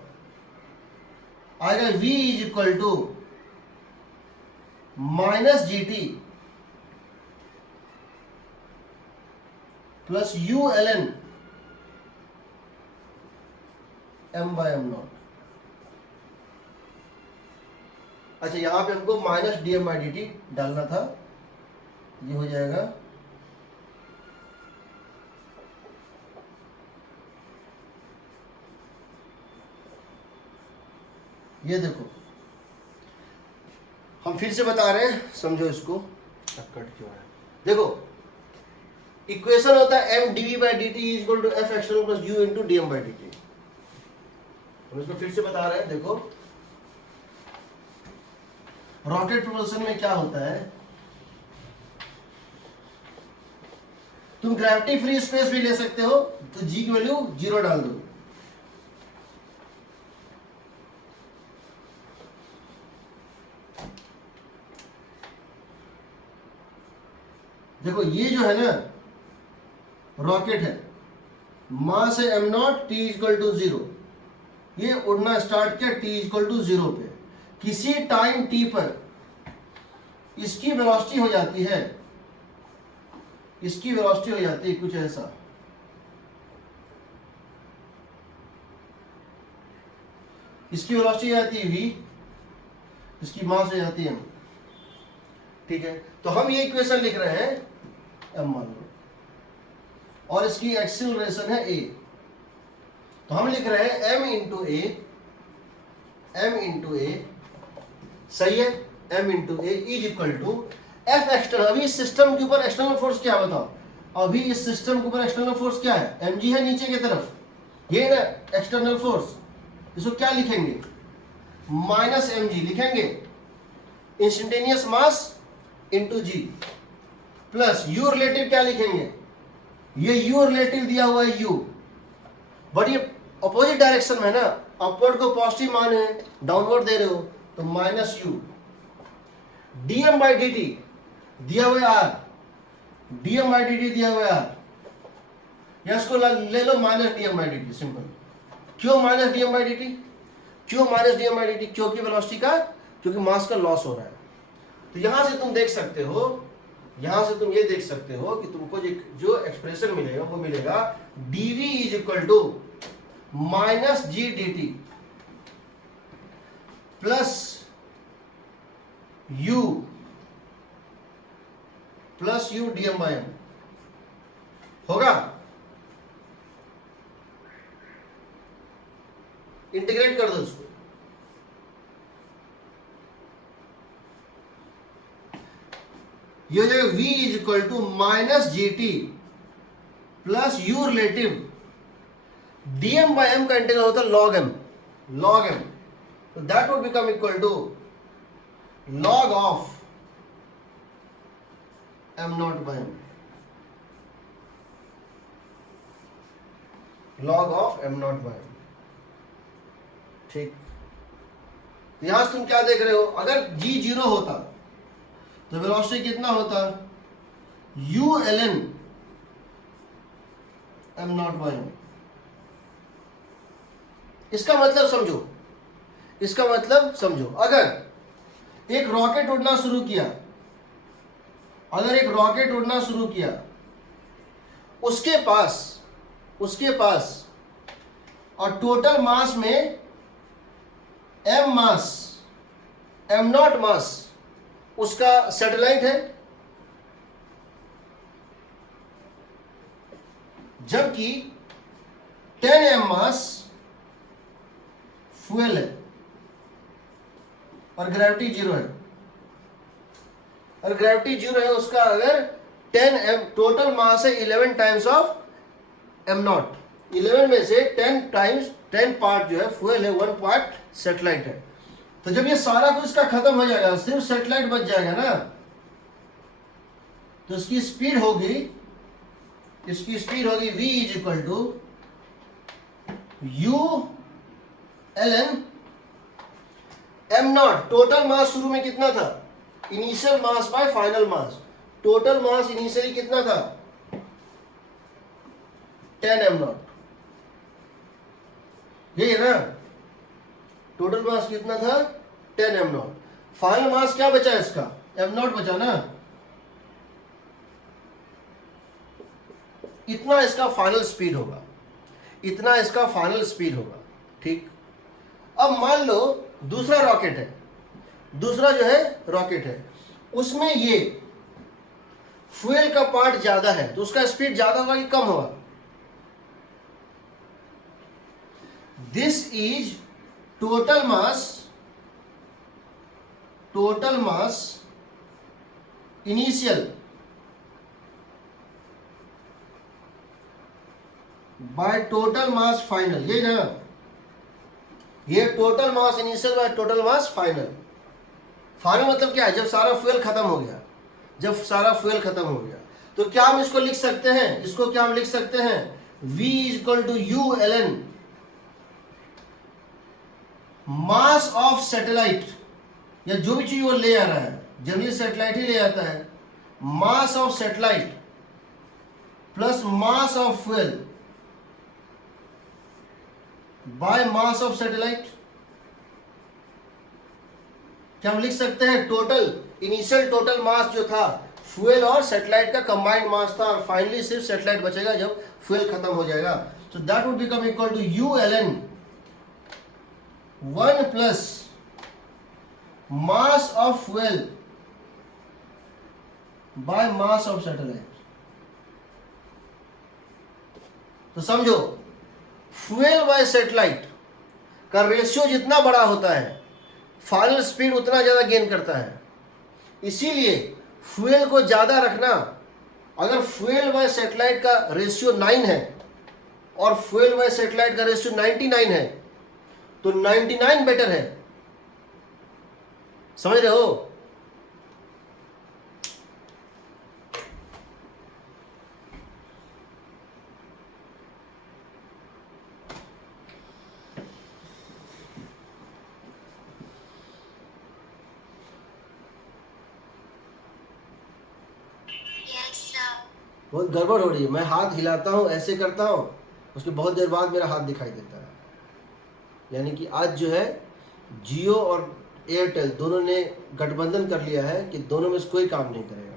आएगा v is equal to minus g t plus u l n m by m naught. अच्छा, यहां पे हमको minus D M by D t डालना था, ये हो जाएगा ये। देखो हम फिर से बता रहे हैं, समझो इसको। कट क्यों है? देखो इक्वेशन होता है m d v by D T is equal to F external plus u into D M by D t. हम इसको फिर से बता रहे हैं। देखो रॉकेट प्रोपल्शन में क्या होता है, तुम ग्रेविटी फ्री स्पेस भी ले सकते हो, तो जी की वैल्यू 0 डाल दो। देखो ये जो है ना रॉकेट है, मास है m naught, t equal to 0। ये उड़ना स्टार्ट किया t इक्वल टू 0 पे। किसी टाइम t पर इसकी वेलोसिटी हो जाती है, इसकी वेलोसिटी हो जाती है कुछ ऐसा। इसकी वेलोसिटी आती है v, इसकी मास हो जाती है m, ठीक है। तो हम ये इक्वेशन लिख रहे हैं m मान लो, और इसकी एक्सीलरेशन है a, तो हम लिख रहे हैं m इंटू a, सही है, m into a is equal to F external. अभी इस सिस्टम के ऊपर एक्सटर्नल फोर्स क्या बताओ, अभी इस सिस्टम के ऊपर एक्सटर्नल फोर्स क्या है, mg है नीचे की तरफ, ये ना एक्सटर्नल फोर्स, इसको क्या लिखेंगे, माइनस mg लिखेंगे, इंस्टेंटेनियस मास इंटू जी, प्लस u रिलेटिव क्या लिखेंगे, ये u रिलेटिव दिया हुआ है u, बट ये अपोजिट डायरेक्शन में है ना, अपवर्ड को पॉजिटिव मान है, डाउनवर्ड दे रहे हो तो minus u, dm by dt दिया हुआ है r, dm बाई dt दिया हुआ है r, या इसको ले लो minus dm by dt, simple. क्यों माइनस dm बाई dt, क्यों माइनस dm बाई dt, क्योंकि वेलोसिटी का, क्योंकि मास का लॉस हो रहा है। तो यहां से तुम देख सकते हो, यहां से तुम ये देख सकते हो कि तुमको जो एक्सप्रेशन मिलेगा वो मिलेगा dv is equal to minus g d T plus u dm by m होगा। इंटीग्रेट कर दो उसको, ये हो जाएगा v is equal to minus g t plus u relative, dm by m का इंटीग्रल होता है log m, तो that would become equal to log of m naught by m, log of m naught by m, ठीक। यहां से तुम क्या देख रहे हो, अगर g 0 होता तो वेलोसिटी कितना होता, u ln m naught by m। इसका मतलब समझो, इसका मतलब समझो, अगर एक रॉकेट उड़ना शुरू किया, अगर एक रॉकेट उड़ना शुरू किया, उसके पास और टोटल मास में m नॉट मास उसका सैटेलाइट है, जबकि 10 m मास फ्यूल है और ग्रेविटी 0 है, और ग्रेविटी 0 है, उसका अगर 10 m टोटल मास है 11 टाइम्स ऑफ m नॉट, 11 में से 10 टाइम्स 10 पार्ट जो है फ्यूल है, 1 पार्ट सैटेलाइट है। तो जब ये सारा कुछ इसका खत्म हो जाएगा, सिर्फ सैटेलाइट बच जाएगा ना, तो इसकी स्पीड होगी v is equal to u ln m naught. Total mass शुरू में कितना था, initial mass by final mass, total mass initially कितना था 10 m नॉट, यही है ना, टोटल मास कितना था 10 m नॉट, फाइनल मास क्या बचा इसका m नॉट बचा ना, इतना इसका फाइनल स्पीड होगा, इतना इसका फाइनल स्पीड होगा, ठीक। अब मान लो दूसरा रॉकेट है, दूसरा जो है रॉकेट है, उसमें ये फ्यूल का पार्ट ज्यादा है, तो उसका स्पीड ज्यादा होगा कि कम होगा, this is total mass initial by total mass final, ये ना, ये total mass initial by total mass final. Final मतलब क्या है, जब सारा फ्यूल खत्म हो गया, जब सारा फ्यूल खत्म हो गया, तो क्या हम इसको लिख सकते हैं, इसको क्या हम लिख सकते हैं, v is equal to u ln mass of satellite, या जो भी चीज वो ले आ रहा है, जनरली सैटेलाइट ही ले आता है, mass of satellite plus mass of fuel by mass of satellite. क्या हम लिख सकते हैं, टोटल इनिशियल टोटल मास जो था फ्यूल और सैटेलाइट का कंबाइंड मास था, और फाइनली सिर्फ सैटेलाइट बचेगा जब फ्यूल खत्म हो जाएगा, तो that would become equal to u ln 1 plus mass of fuel by mass of satellite. तो समझो, फ्यूल बाय सैटेलाइट का रेशियो जितना बड़ा होता है, फाइनल स्पीड उतना ज़्यादा गेन करता है। इसीलिए फ्यूल को ज़्यादा रखना, अगर फ्यूल बाय सैटेलाइट का रेशियो 9 है और फ्यूल बाय सैटेलाइट का रेशियो 99 है, तो 99 बेटर है। समझ रहे हो? Yes, sir. बहुत गड़बड़ हो रही है। मैं हाथ हिलाता हूँ, ऐसे करता हूँ, उसके बहुत देर बाद मेरा हाथ दिखाई देता है। यानी कि आज जो है जियो और एयरटेल दोनों ने गठबंधन कर लिया है कि दोनों में से कोई काम नहीं करेगा।